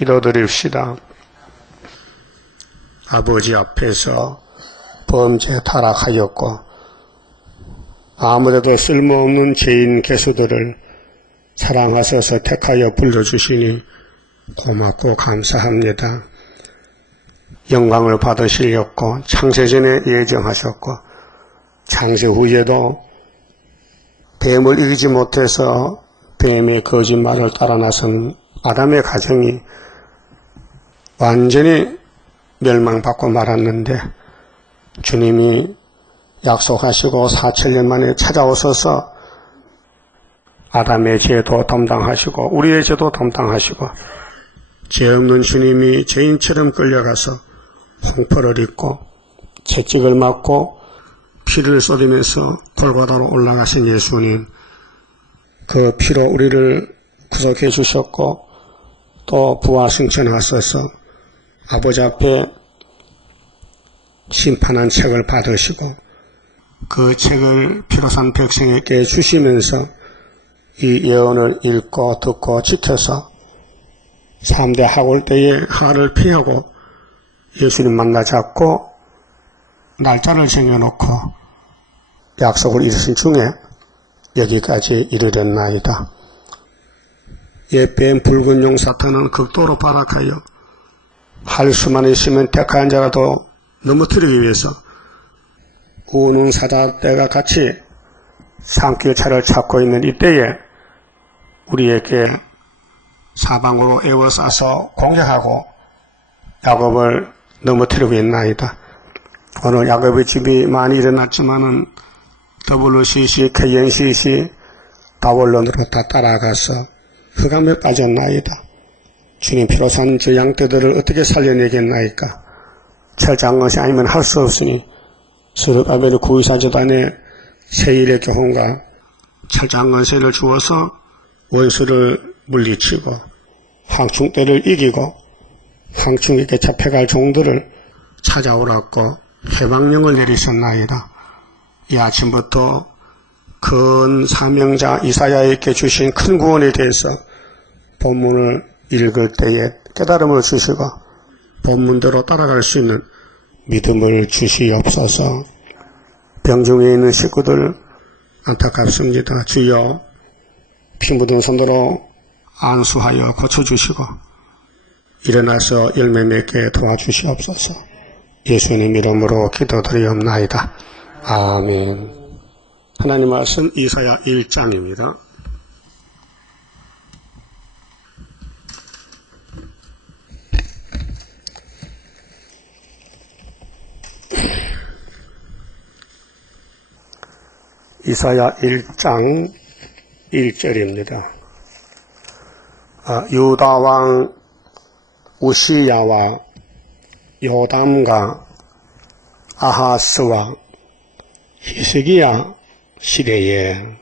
기도드립시다. 아버지 앞에서 범죄 타락하였고 아무데도 쓸모없는 죄인 개수들을 사랑하셔서 택하여 불러주시니 고맙고 감사합니다. 영광을 받으시려고 창세전에 예정하셨고 창세 후에도 뱀을 이기지 못해서 뱀의 거짓말을 따라 나선 아담의 가정이 완전히 멸망받고 말았는데 주님이 약속하시고 4000년 만에 찾아오셔서 아담의 죄도 담당하시고 우리의 죄도 담당하시고 죄 없는 주님이 죄인처럼 끌려가서 홍포를 입고 채찍을 맞고 피를 쏟으면서 골고다로 올라가신 예수님, 그 피로 우리를 구속해 주셨고 또 부활승천하셔서 아버지 앞에 심판한 책을 받으시고 그 책을 피로 산 백성에게 주시면서 이 예언을 읽고 듣고 지켜서 3대 학올 때에 하를 피하고 예수님 만나 잡고 날짜를 정해놓고 약속을 이루신 중에 여기까지 이르렀나이다. 옛뱀 붉은 용 사탄은 극도로 발악하여 할 수만 있으면 택한 자라도 넘어뜨리기 위해서 우는 사자떼가 같이 산길 차를 찾고 있는 이때에 우리에게 사방으로 에워싸서 공격하고 야곱을 넘어뜨리고 있나이다. 오늘 야곱의 집이 많이 일어났지만은 WCC, KNCC, 다원론으로 다 따라가서 흑암에 빠졌나이다. 주님 피로 산 저 양떼들을 어떻게 살려내겠나이까. 철장은 것이 아니면 할 수 없으니 스룹아벨 구의사재단에 세일의 교훈과 철장건세를 주어서 원수를 물리치고 황충때를 이기고 황충에게 잡혀갈 종들을 찾아오라고 해방령을 내리셨나이다. 이 아침부터 큰 사명자 이사야에게 주신 큰 구원에 대해서 본문을 읽을 때에 깨달음을 주시고 본문대로 따라갈 수 있는 믿음을 주시옵소서. 병중에 있는 식구들 안타깝습니다. 주여 피 묻은 손으로 안수하여 고쳐주시고 일어나서 열매 맺게 도와주시옵소서. 예수님 이름으로 기도드리옵나이다. 아멘. 하나님 말씀 이사야 1장입니다. 이사야 1장 1절입니다. 유다 왕 우시야와 요담과 아하스와 히스기야 시대에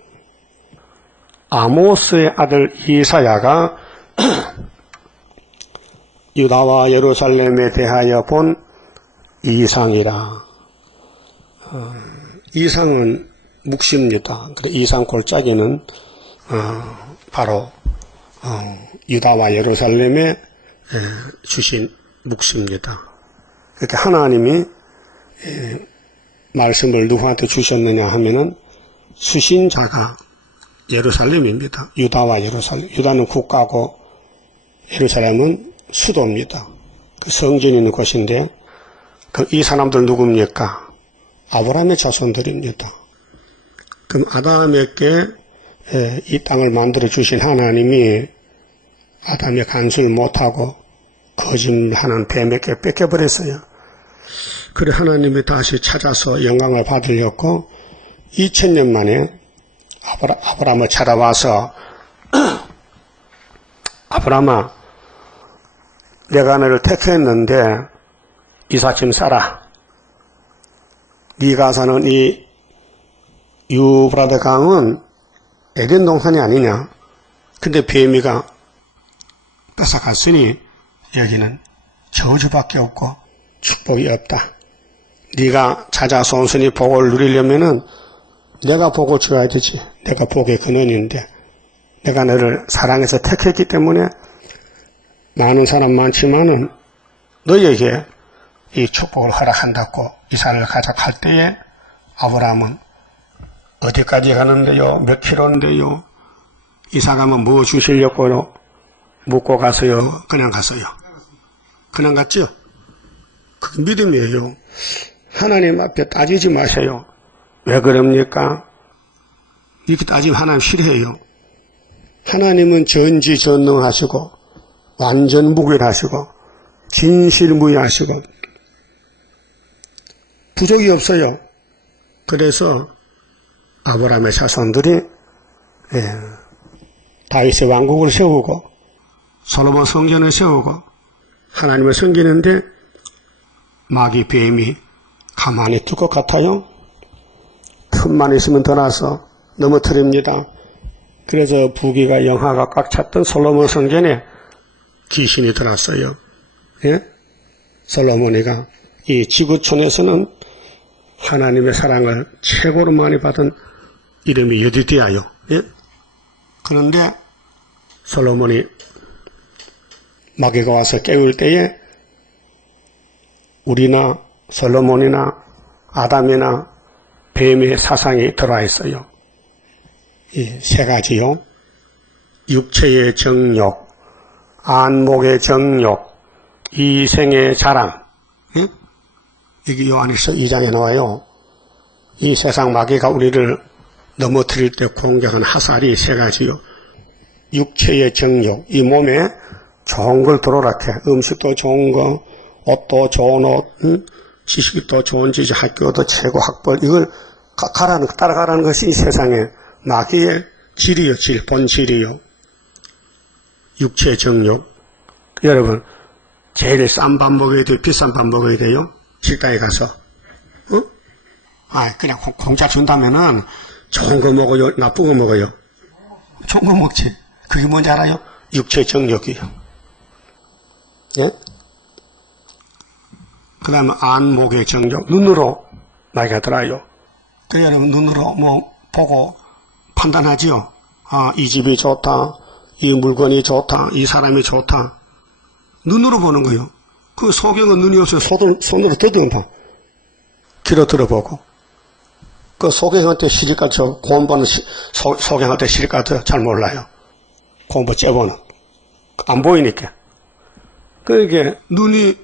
아모스의 아들 이사야가 유다와 예루살렘에 대하여 본 이상이라. 이상은 묵시입니다. 그래 이상 골짜기는 바로 유다와 예루살렘에 주신 묵시입니다. 그렇게 하나님이 말씀을 누구한테 주셨느냐 하면은 수신자가 예루살렘입니다. 유다와 예루살렘. 유다는 국가고 예루살렘은 수도입니다. 그 성전이 있는 곳인데 이 사람들 누굽니까? 아브라함의 자손들입니다. 그럼 아담에게 이 땅을 만들어 주신 하나님이 아담의 간수를 못하고 거짓말하는 뱀에게 뺏겨버렸어요. 그래 하나님이 다시 찾아서 영광을 받으려고 2000년 만에 아브라함을 찾아와서 아브라함아 내가 너를 택했는데 이삿짐 싸라. 네가 사는 이 유브라데 강은 에덴 동산이 아니냐. 근데 뱀이가 뺏어갔으니 여기는 저주밖에 없고 축복이 없다. 네가 찾아서 온순히 복을 누리려면은 내가 복을 줘야 되지. 내가 복의 근원인데 내가 너를 사랑해서 택했기 때문에 많은 사람 많지만은 너에게 이 축복을 허락한다고 이사를 가자고 할 때에 아브라함은 어디까지 가는데요? 몇 킬로인데요? 이사 가면 뭐 주시려고요? 묻고 가서요? 그냥 갔어요? 그냥 갔죠? 그게 믿음이에요. 하나님 앞에 따지지 마세요. 왜 그럽니까? 이렇게 따지면 하나님 싫어해요. 하나님은 전지전능하시고 완전무결하시고 진실무이하시고 부족이 없어요. 그래서 아브라함의 자손들이 다윗의 왕국을 세우고 솔로몬 성전을 세우고 하나님을 섬기는데 마귀 뱀이 가만히 둘 것 같아요? 틈만 있으면 더 나서 넘어뜨립니다. 그래서 부귀가 영화가 꽉 찼던 솔로몬 성전에 귀신이 들어왔어요. 예? 솔로몬이가 이 지구촌에서는 하나님의 사랑을 최고로 많이 받은 이름이 여디디아요. 예? 그런데 솔로몬이 마귀가 와서 깨울 때에 우리나 솔로몬이나 아담이나 뱀의 사상이 들어와 있어요. 이 세 가지요. 육체의 정욕, 안목의 정욕, 이생의 자랑. 예? 이게 요한일서 2장에 나와요. 이 세상 마귀가 우리를 넘어뜨릴 때 공격한 화살이 세 가지요. 육체의 정욕, 이 몸에 좋은 걸 들어오라게, 음식도 좋은 거, 옷도 좋은 옷, 지식도 좋은 지식, 학교도 최고 학벌, 이걸 따라가라는 것이 이 세상에 마귀의 질이요, 본질이요. 육체의 정욕. 여러분, 제일 싼 밥 먹어야 돼요? 비싼 밥 먹어야 돼요? 식당에 가서. 그냥 공짜 준다면은 좋은 거 먹어요? 나쁜 거 먹어요? 좋은 거 먹지. 그게 뭔지 알아요? 육체의 정욕이요. 예? 그 다음에 안목의 정욕. 눈으로 마귀가 들어요. 그 여러분, 눈으로 보고 판단하지요. 이 집이 좋다. 이 물건이 좋다. 이 사람이 좋다. 눈으로 보는 거요. 그 소경은 눈이 없어요. 손으로 더듬어. 귀로 들어보고. 그 소경한테 시집가서 공부하는 소경한테 시집가서 잘 몰라요. 공부 째보는. 안 보이니까. 그러니까 눈이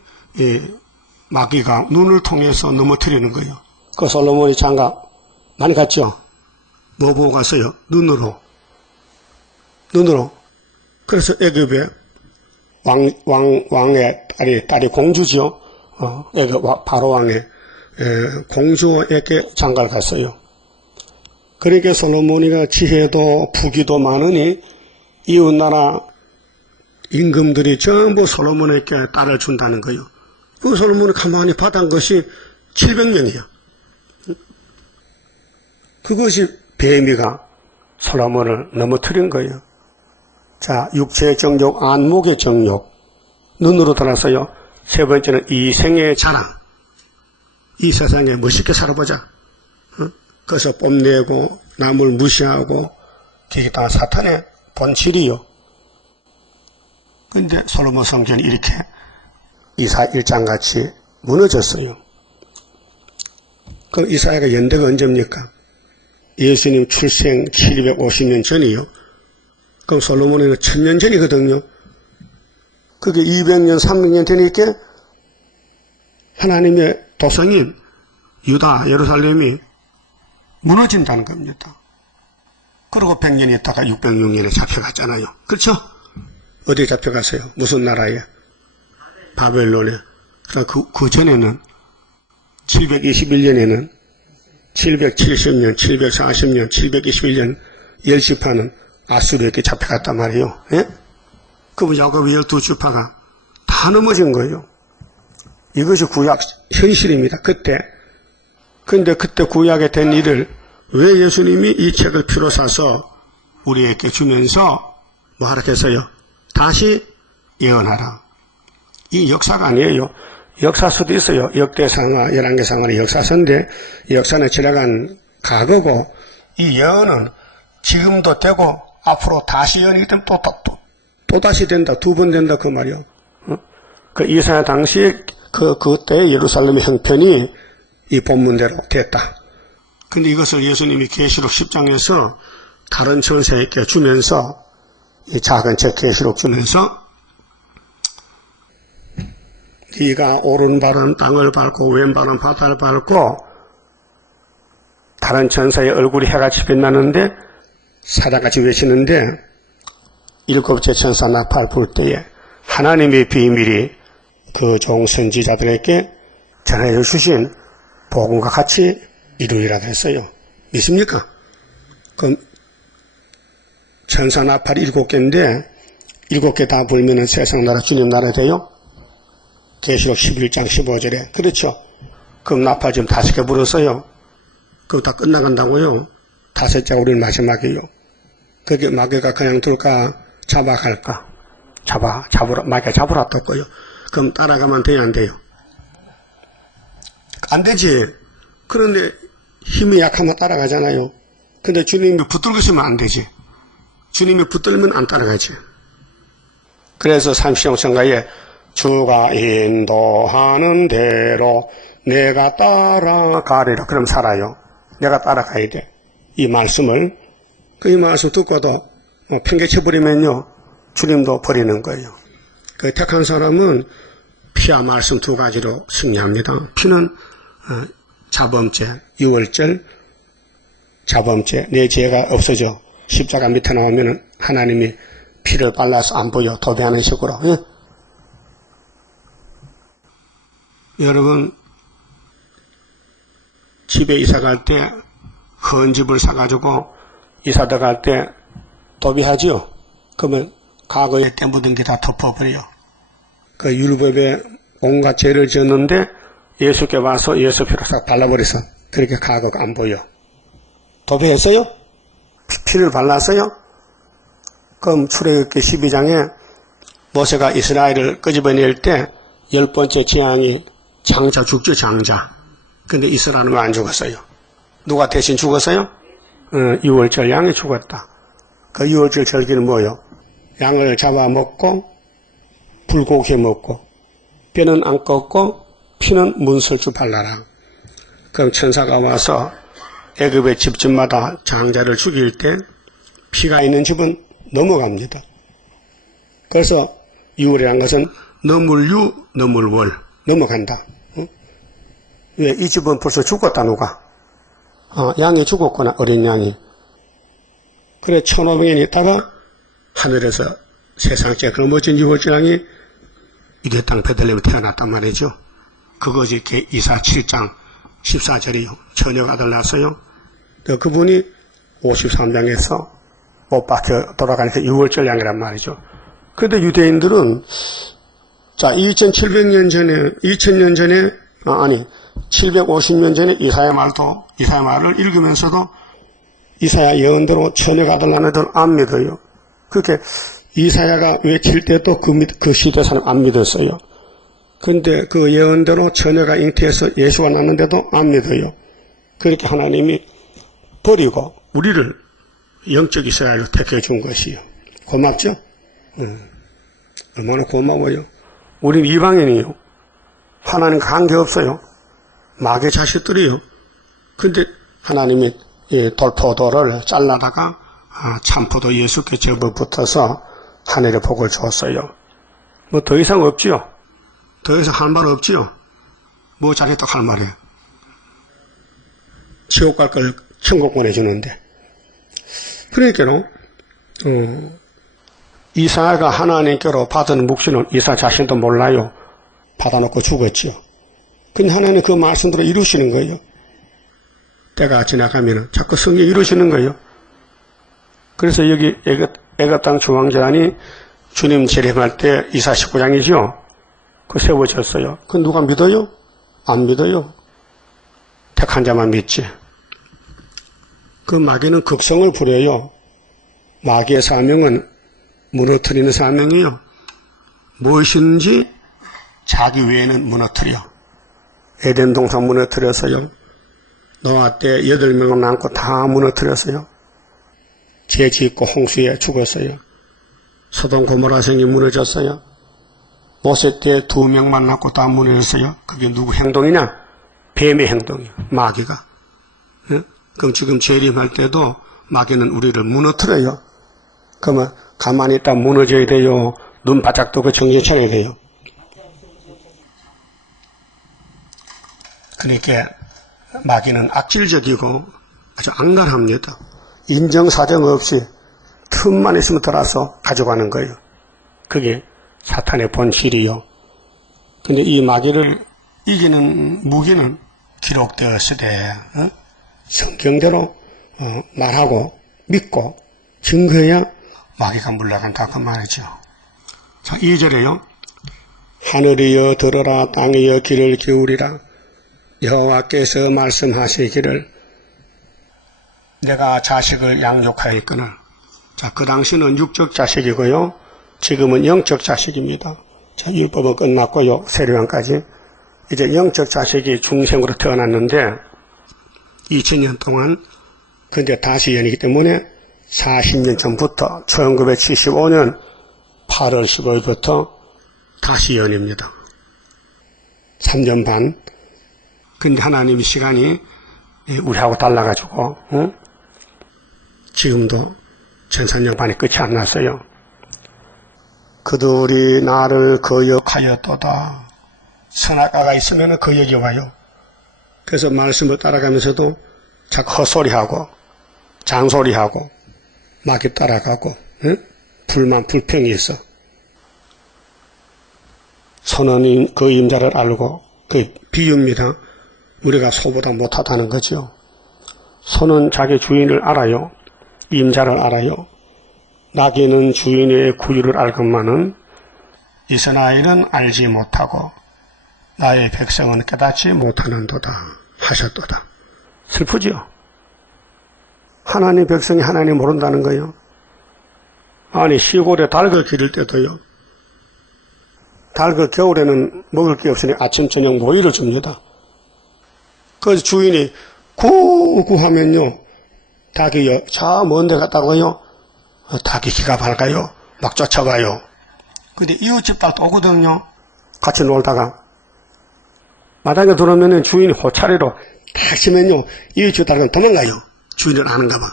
마귀가 눈을 통해서 넘어뜨리는 거예요. 그 솔로몬이 장가 많이 갔죠? 뭐 보고 갔어요? 눈으로. 그래서 애굽의 왕의 딸이 공주죠. 애굽 바로 왕의 공주에게 장가를 갔어요. 그러니까 솔로몬이가 지혜도 부귀도 많으니 이웃나라 임금들이 전부 솔로몬에게 딸을 준다는 거예요. 그 솔로몬이 가만히 받은 것이 700명이야. 그것이 뱀이가 솔로몬을 넘어뜨린 거예요. 자, 육체의 정욕, 안목의 정욕, 눈으로 들어서요. 세 번째는 이생의 자랑. 이 세상에 멋있게 살아보자. 그래서 뽐내고 남을 무시하고 그게 다 사탄의 본질이요. 근데 솔로몬 성전이 이렇게 이사 1장같이 무너졌어요. 그럼 이사야가 연대가 언제입니까? 예수님 출생 750년 전이요. 그럼 솔로몬은 1000년 전이거든요. 그게 200년, 300년 되니까 하나님의 도성인 유다, 예루살렘이 무너진다는 겁니다. 그리고 100년이 있다가 606년에 잡혀갔잖아요. 그렇죠? 어디에 잡혀갔어요? 무슨 나라에? 바벨론에. 그 전에는 721년에는 770년, 740년, 721년 10지파는 아수르에게 잡혀갔단 말이에요. 예? 그럼 야곱의 12지파가 다 넘어진 거예요. 이것이 구약 현실입니다. 근데 그때 구약에 된 일을 왜 예수님이 이 책을 피로 사서 우리에게 주면서 뭐 하라 했어요? 다시 예언하라. 이 역사가 아니에요. 역사서도 있어요. 역대상하, 열왕기상하는 역사서인데 역사는 지나간 과거고 이 예언은 지금도 되고 앞으로 다시 예언이기 때문에 또 또다시 된다, 두 번 된다, 그 말이요. 그 이사야 당시에 그때 예루살렘의 형편이 이 본문대로 됐다. 근데 이것을 예수님이 계시록 10장에서 다른 천사에게 주면서 이 작은 책 계시록 주면서 네가 오른발은 땅을 밟고 왼발은 바다를 밟고 다른 천사의 얼굴이 해같이 빛나는데 사자같이 외치는데 일곱째 천사 나팔 불 때에 하나님의 비밀이 그 종 선지자들에게 전해 주신 복음과 같이 이루리라 했어요. 믿습니까? 그럼 천사 나팔 7개인데 7개 다 불면은 세상 나라 주님 나라 돼요? 계시록 11장 15절에 그렇죠. 그럼 나팔 지금 5개 불었어요. 그거 다 끝나간다고요? 5째 우리는 마지막이에요. 그게 마귀가 그냥 둘까 잡아갈까? 마귀가 잡으라 떴고요. 그럼 따라가면 돼요, 안 돼요? 안 되지. 그런데 힘이 약하면 따라가잖아요. 근데 주님이 붙들고 있으면 안 되지. 주님이 붙들면 안 따라가지. 그래서 30형 성가에 주가 인도하는 대로 내가 따라가리라. 그럼 살아요. 내가 따라가야 돼. 이 말씀을, 이 말씀 듣고도 팽개쳐버리면요, 주님도 버리는 거예요. 그 택한 사람은 피와 말씀 두 가지로 승리합니다. 피는 자범죄, 유월절, 자범죄, 내 죄가 없어져. 십자가 밑에 나오면 하나님이 피를 발라서 안 보여. 도배하는 식으로. 예? 여러분, 집에 이사 갈 때 헌 집을 사가지고 이사 들어갈 때 도배하지요. 그러면 과거에 때 묻은 게 다 덮어버려요. 그 율법에 온갖 죄를 지었는데 예수께 와서 예수 피로 싹 발라버려서 그렇게 과거가 안 보여. 도배했어요? 피를 발랐어요? 그럼 출애굽기 12장에 모세가 이스라엘을 끄집어낼 때 10번째 재앙이 장자 죽죠, 장자. 근데 이스라엘은 왜 안 죽었어요? 누가 대신 죽었어요? 유월절 양이 죽었다. 그 유월절 절기는 뭐요? 양을 잡아먹고 불고기 먹고 뼈는 안 꺾고 피는 문설주 발라라. 그럼 천사가 와서 애굽의 집집마다 장자를 죽일 때 피가 있는 집은 넘어갑니다. 그래서 유월이라는 것은 너물유, 너물월 넘어간다. 왜? 이 집은 벌써 죽었다 누가? 양이 죽었구나, 어린 양이. 그래 1500년 있다가 하늘에서 세상째 그 멋진 유월절 양이 유대 땅 베들레헴에 태어났단 말이죠. 그것이 이사 7장 14절이요. 처녀가 아들 낳았어요. 그분이 53장에서 못 박혀 돌아가니까 유월절 양이란 말이죠. 그런데 유대인들은 자 2700년 전에 2000년 전에 750년 전에 이사야 말을 읽으면서도 이사야 예언대로 처녀가 아들 낳은 애들 안 믿어요. 그렇게 이사야가 외칠 때도 그 시대 사람 안 믿었어요. 근데 그 예언대로 처녀가 잉태해서 예수가 낳는데도 안 믿어요. 그렇게 하나님이 버리고 우리를 영적 이스라엘로 택해 준 것이요. 고맙죠? 얼마나 고마워요. 우린 이방인이요. 하나님 관계없어요. 마귀의 자식들이요. 근데 하나님이 돌포도를 잘라다가 참포도 예수께 접어붙어서 하늘의 복을 줬어요. 뭐 더 이상 없지요. 더 이상 할 말 없지요. 뭐 잘했다 할 말이에요. 지옥 갈 걸 천국 보내주는데. 그러니까요. 이사야가 하나님께로 받은 묵시는 이사 자신도 몰라요. 받아놓고 죽었지요. 근데 하나님은 그 말씀대로 이루시는 거예요. 때가 지나가면 자꾸 성경이 이루시는 거예요. 그래서 여기 애굽 땅 중앙재단이 주님 재림할 때 이사 19장이죠. 그 세워졌어요. 그 누가 믿어요? 안 믿어요. 택한 자만 믿지. 그 마귀는 극성을 부려요. 마귀의 사명은 무너뜨리는 사명이요. 무엇인지 자기 외에는 무너뜨려. 에덴 동산 무너뜨렸어요. 노아 때 8명을 낳고 다 무너뜨렸어요. 죄 짓고 홍수에 죽었어요. 소돔 고모라 성이 무너졌어요. 모세 때 2명 만났고 다 무너졌어요. 그게 누구 행동이냐? 뱀의 행동이에요. 마귀가. 예? 그럼 지금 재림할 때도 마귀는 우리를 무너뜨려요. 그러면 가만히 있다 무너져야 돼요? 눈 바짝 뜨고 정신 차려야 돼요? 그러니까 마귀는 악질적이고 아주 안간합니다. 인정사정 없이 틈만 있으면 들어와서 가져가는 거예요. 그게 사탄의 본질이요. 근데 이 마귀를 이기는 무기는 기록되었으되 성경대로 말하고 믿고 증거해야 마귀가 물러간다 그 말이죠. 자, 2절에요. 하늘이여 들어라, 땅이여 귀를 기울이라. 여호와께서 말씀하시기를 내가 자식을 양육하였거늘. 자, 그 당시는 육적 자식이고요. 지금은 영적 자식입니다. 자, 율법은 끝났고요. 세례왕까지. 이제 영적 자식이 중생으로 태어났는데 2000년 동안 근데 다시연이기 때문에 40년 전부터 1975년 8월 15일부터 다시연입니다. 3년 반. 근데 하나님의 시간이 우리하고 달라가지고 지금도 1300년 반이 끝이 안 났어요. 그들이 나를 거역하였도다. 선악과가 있으면 거역이 와요. 그래서 말씀을 따라가면서도 자꾸 헛소리하고 잔소리하고 마귀 따라가고 불만 불평이 있어. 선은 그 임자를 알고 그 비유입니다. 우리가 소보다 못하다는 거죠. 소는 자기 주인을 알아요. 임자를 알아요. 나귀는 주인의 구유를 알건만은 이스라엘은 알지 못하고 나의 백성은 깨닫지 못하는도다 하셨도다. 슬프지요? 하나님 백성이 하나님 모른다는 거예요. 아니 시골에 닭을 기를 때도요. 닭을 겨울에는 먹을 게 없으니 아침 저녁 모이를 줍니다. 그래서 주인이 구구하면요. 닭이요. 저 먼데 갔다가요. 닭이 기가 밝아요. 막 쫓아가요. 근데 이웃집 닭도 오거든요. 같이 놀다가 마당에 들어오면 주인이 호차리로 딱 치면요. 이웃집 닭은 도망가요. 주인을 아는가 봐.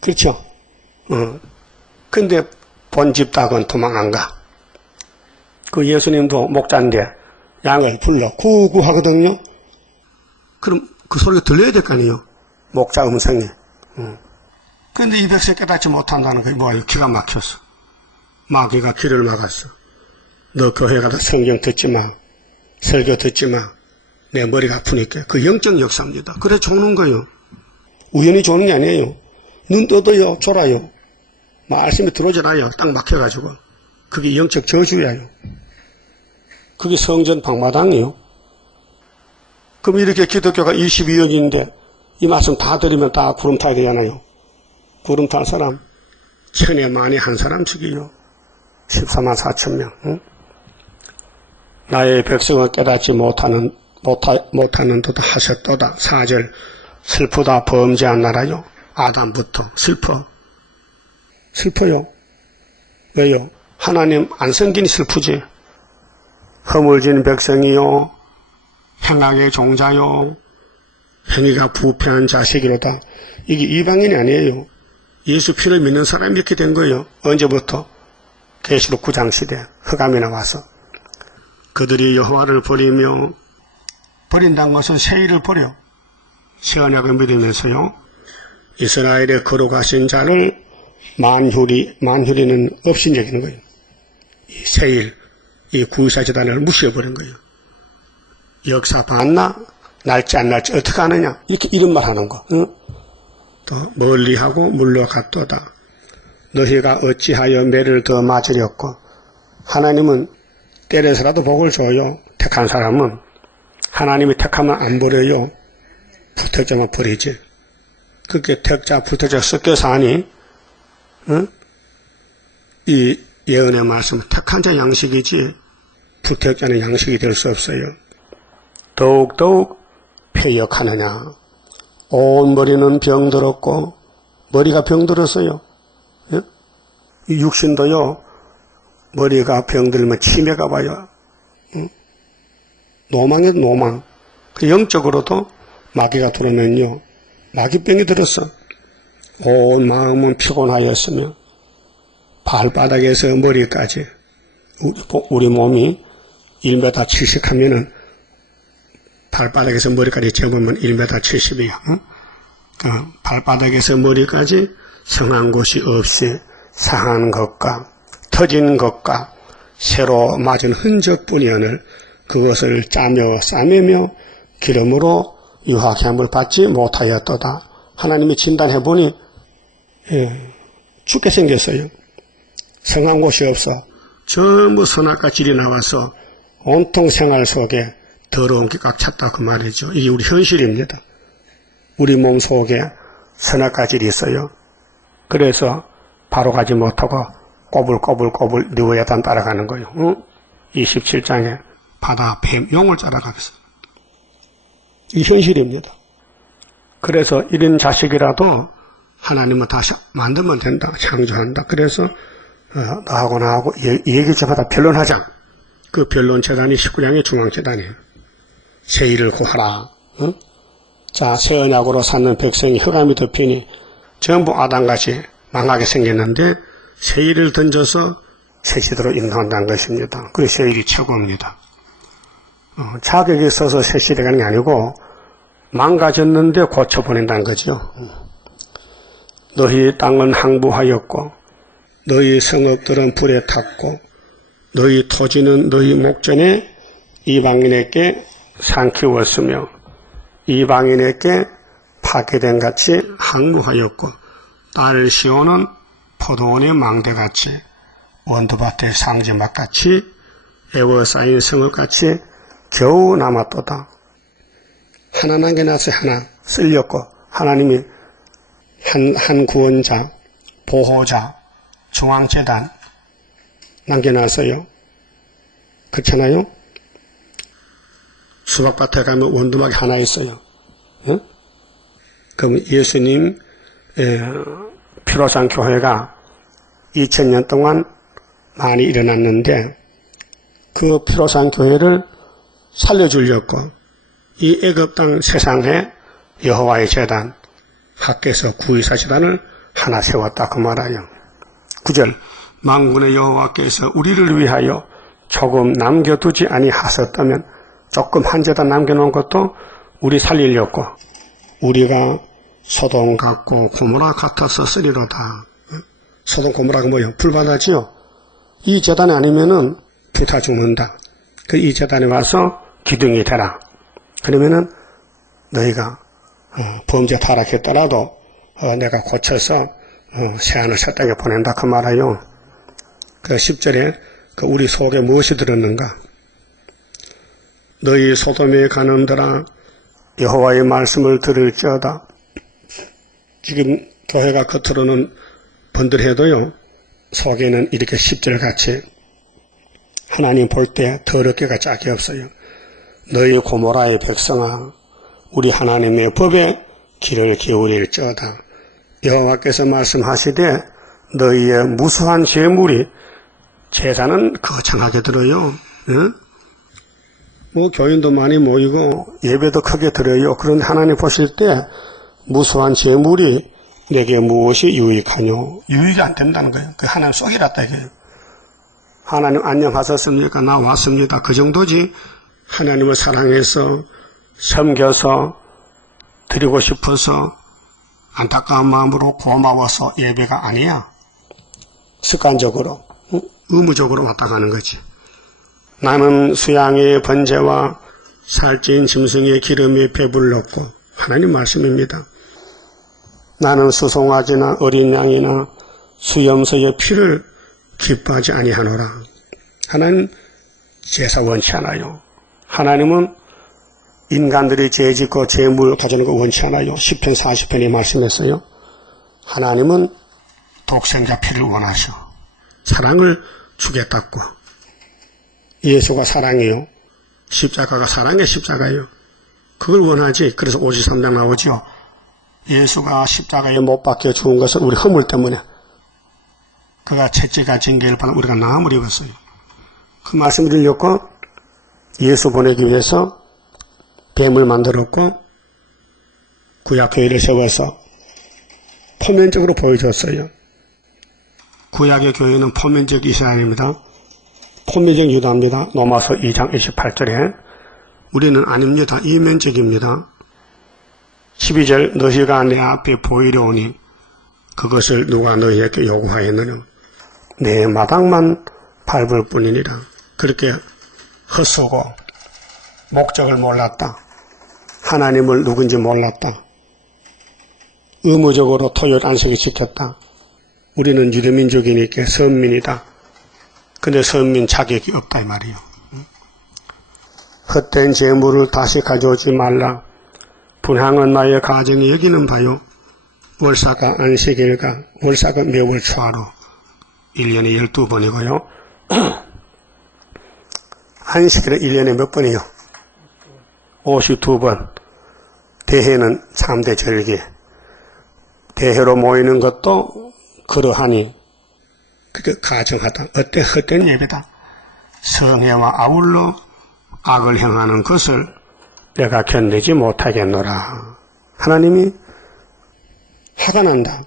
그렇죠? 근데 본집 닭은 도망 안 가. 그 예수님도 목자인데 양을 불러 구구 하거든요. 그럼 그 소리가 들려야 될 거 아니에요. 목자 음성이. 근데 이 백성 깨닫지 못한다는 게 뭐예요? 기가 막혔어. 마귀가 길을 막았어. 너 교회 가서 성경 듣지 마. 설교 듣지 마. 내 머리가 아프니까. 그 영적 역사입니다. 그래 조는 거예요. 우연히 조는 게 아니에요. 눈 떠도요. 졸아요. 말씀이 들어오잖아요. 딱 막혀가지고. 그게 영적 저주야요. 그게 성전 방마당이요. 그럼 이렇게 기독교가 22억인데 이 말씀 다 들으면 다 구름 타야 되잖아요. 구름 탈 사람 천에 만에 한 사람씩이요. 14만 4천 명. 응? 나의 백성을 깨닫지 못하는 도다 하셨도다. 4절 슬프다 범죄한 나라요. 아담부터 슬퍼요. 왜요? 하나님 안 섬기니 슬프지. 허물진 백성이요. 행악의 종자요. 행위가 부패한 자식이로다. 이게 이방인이 아니에요. 예수 피를 믿는 사람이 이렇게 된 거예요. 언제부터? 계시록 9장 시대 흑암이 나와서 그들이 여호와를 버리며 버린다는 것은 세일을 버려. 새 언약을 믿으면서요. 이스라엘에 거룩하신 자를 만휴리는 업신여기는 거예요. 이 세일, 이 구유사재단을 무시해버린 거예요. 역사 봤나? 날지 안 날지 어떻게 아느냐? 이렇게 이런 말 하는 거. 응? 또 멀리하고 물러갔도다. 너희가 어찌하여 매를 더 맞으렸고. 하나님은 때려서라도 복을 줘요. 택한 사람은. 하나님이 택하면 안 버려요. 불택자만 버리지. 그렇게 택자 불택자 섞여서 하니 응? 이 예언의 말씀은 택한 자 양식이지 불택자는 양식이 될 수 없어요. 더욱더욱 폐역하느냐. 온 머리는 병들었고 머리가 병들었어요. 예? 이 육신도요, 머리가 병들면 치매가 와요. 응? 노망이에요, 노망. 그 영적으로도 마귀가 들어오면요, 마귀병이 들었어. 온 마음은 피곤하였으며 발바닥에서 머리까지 우리 몸이 1m 70 하면은 발바닥에서 머리까지 재보면 1m 70이야. 응? 그 발바닥에서 머리까지 성한 곳이 없이 상한 것과 터진 것과 새로 맞은 흔적뿐이오늘 그것을 짜며 싸매며 기름으로 유하게 받지 못하였도다. 하나님이 진단해보니 죽게 생겼어요. 성한 곳이 없어. 전부 선악과 질이 나와서 온통 생활 속에 더러운 게 꽉 찼다 그 말이죠. 이게 우리 현실입니다. 우리 몸 속에 선악과 질이 있어요. 그래서 바로 가지 못하고 꼬불꼬불 느와야단 따라가는 거예요. 응? 27장에 바다 뱀 용을 따라가겠어. 이 현실입니다. 그래서 이런 자식이라도 하나님은 다시 만들면 된다. 창조한다. 그래서 나하고 얘기집하다 변론하자. 그 변론 재단이 19장의 중앙재단이에요. 세일을 구하라. 응? 자, 새 언약으로 사는 백성이 흑암이 덮이니 전부 아담같이 망하게 생겼는데 세일을 던져서 새 시대로 인도한다는 것입니다. 그래서 세일이 최고입니다. 자격이 있어서 새 시대가 가는 게 아니고 망가졌는데 고쳐보낸다는 거죠. 너희 땅은 항부하였고 너희 성읍들은 불에 탔고 너희 토지는 너희 목전에 이방인에게 삼키웠으며 이방인에게 파괴된 같이 항부하였고 딸 시온은 포도원의 망대같이 원두밭의 상제막같이 에워싸인 성읍같이 겨우 남았도다. 하나 남겨놨어요. 하나 쓸렸고 하나님이 한 구원자, 보호자, 중앙재단 남겨놨어요. 그렇잖아요. 수박밭에 가면 원두막이 하나 있어요. 응? 그럼 예수님 피로상 교회가 2000년 동안 많이 일어났는데 그 피로상 교회를 살려주려고 이 애굽 땅 세상에 여호와의 재단 학께서 구의사재단을 하나 세웠다 그 말이에요. 9절 만군의 여호와께서 우리를 위하여 조금 남겨두지 아니하셨다면 조금 한 재단 남겨놓은 것도 우리 살리려고 우리가 소돔 같고 고모라 같아서 쓰리로다. 소돔 고모라가 뭐예요? 불바다지요. 이 재단이 아니면은 부타 죽는다. 그 이 재단에 와서 기둥이 되라. 그러면은 너희가 범죄 타락했더라도 내가 고쳐서 새하늘 새 땅에 보낸다 그 말이에요. 그 10절에 그 우리 속에 무엇이 들었는가? 너희 소돔에 가는더라 여호와의 말씀을 들을지어다. 지금 교회가 겉으로는 번들해도요 속에는 이렇게 10절 같이 하나님 볼 때 더럽게가 짝이 없어요. 너희 고모라의 백성아 우리 하나님의 법에 귀를 기울일지어다. 여호와께서 말씀하시되 너희의 무수한 재물이 제사는 거창하게 들어요. 응? 뭐 교인도 많이 모이고 예배도 크게 드려요. 그런데 하나님 보실 때 무수한 재물이 내게 무엇이 유익하뇨? 유익이 안 된다는 거예요. 그 하나님 속이랐다 이게. 하나님 안녕하셨습니까? 나 왔습니다. 그 정도지. 하나님을 사랑해서 섬겨서 드리고 싶어서 안타까운 마음으로 고마워서 예배가 아니야. 습관적으로 의무적으로 왔다 가는 거지. 나는 수양의 번제와 살찐 짐승의 기름에 배불렀고 하나님 말씀입니다. 나는 수송아지나 어린 양이나 수염소의 피를 기뻐하지 아니하노라. 하나님 제사 원치 않아요. 하나님은 인간들이 죄짓고 죄물 가져오는 거 원치 않아요. 10편 40편에 말씀했어요. 하나님은 독생자 피를 원하셔. 사랑을 주겠다고. 예수가 사랑이요. 십자가가 사랑의 십자가예요. 그걸 원하지. 그래서 53장 나오죠. 예수가 십자가에 못 박혀 죽은 것은 우리 허물 때문에. 그가 채찍과 징계를 받아 우리가 나음을 입었어요. 그 말씀을 드렸고 예수 보내기 위해서 뱀을 만들었고 구약교회를 세워서 포면적으로 보여줬어요. 구약의 교회는 포면적 이스라엘입니다. 포면적 유다입니다. 로마서 2장 28절에 우리는 아닙니다. 이면적입니다. 12절 너희가 내 앞에 보이려 오니 그것을 누가 너희에게 요구하였느냐. 내 마당만 밟을 뿐이니라. 그렇게 헛수고 목적을 몰랐다. 하나님을 누군지 몰랐다. 의무적으로 토요일 안식을 지켰다. 우리는 유대민족이니까 선민이다. 근데 선민 자격이 없다 이 말이에요. 헛된 재물을 다시 가져오지 말라. 분향은 나의 가정이 여기는 바요. 월사가 안식일과 월사가 매월 초하루 1년에 12번이고요. 안식일은 1년에 몇 번이요? 52번. 대회는 3대 절기. 대회로 모이는 것도 그러하니 그게 가정하다. 헛된 예배다. 성회와 아울러 악을 행하는 것을 내가 견디지 못하겠노라. 하나님이 화가 난다.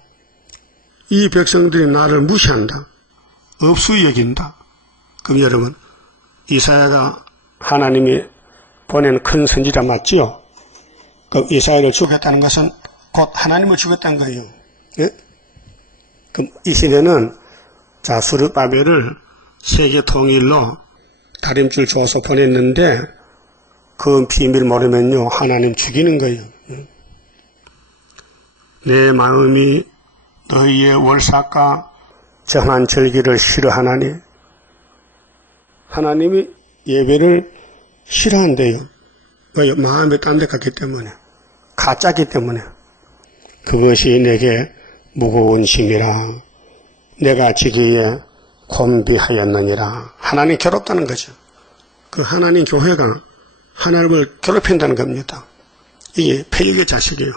이 백성들이 나를 무시한다. 없수 여긴다. 그럼 여러분, 이사야가 하나님이 보낸 큰 선지자 맞지요? 그럼 이사야를 죽였다는 것은 곧 하나님을 죽였다는 거예요. 예? 그럼 이 시대는 자 스룹바벨을 세계 통일로 다림줄 줘서 보냈는데 그 비밀 모르면요 하나님 죽이는 거예요. 내 마음이 너희의 월삭과 정한 절기를 싫어하나니 하나님이 예배를 싫어한대요. 왜? 마음이 딴 데 갔기 때문에 가짜기 때문에 그것이 내게 무거운 짐이라 내가 지기에 곤비하였느니라. 하나님 괴롭다는 거죠. 그 하나님 교회가 하나님을 괴롭힌다는 겁니다. 이게 폐역의 자식이에요.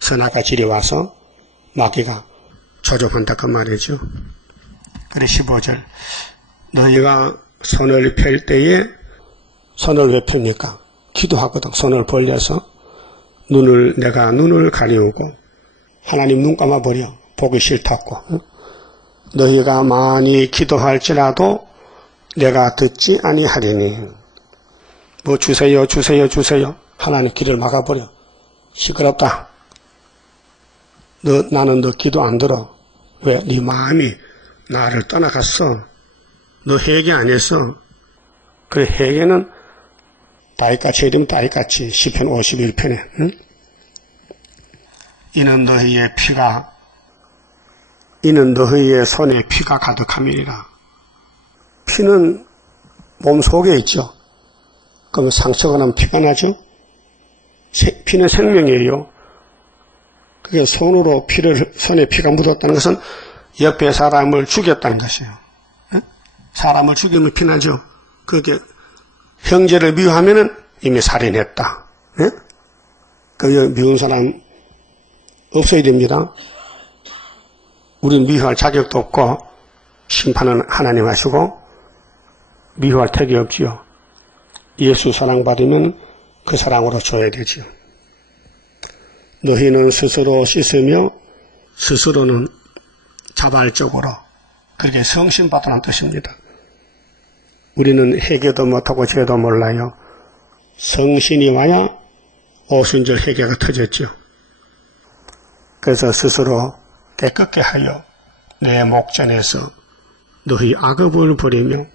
선악과 질이 와서 마귀가 조종한다 그 말이죠. 그래 15절 너희가 손을 펼 때에 손을 왜 펴니까? 기도하거든. 손을 벌려서 내가 눈을 가리우고 하나님 눈 감아버려. 보기 싫다고. 너희가 많이 기도할지라도 내가 듣지 아니하리니. 뭐 주세요. 하나님 길을 막아버려. 시끄럽다. 나는 너 기도 안 들어. 왜? 네 마음이 나를 떠나갔어. 너 회개 안 했어. 그래 회개는 다윗같이 해야 되면 다윗같이 시편 51편에 응? 이는 너희의 손에 피가 가득함이니라. 피는 몸 속에 있죠. 그러면 상처가 나면 피가 나죠. 피는 생명이에요. 그게 손에 피가 묻었다는 것은 옆에 사람을 죽였다는 것이에요. 응? 사람을 죽이면 피나죠. 그게 형제를 미워하면은 이미 살인했다. 예? 그 미운 사람 없어야 됩니다. 우리는 미워할 자격도 없고 심판은 하나님 하시고 미워할 택이 없지요. 예수 사랑받으면 그 사랑으로 줘야 되지요. 너희는 스스로 씻으며 스스로는 자발적으로 그렇게 성신받으라는 뜻입니다. 우리는 회개도 못하고 죄도 몰라요. 성신이 와야 오순절 회개가 터졌죠. 그래서 스스로 깨끗게 하여 내 목전에서 너희 악업을 버리며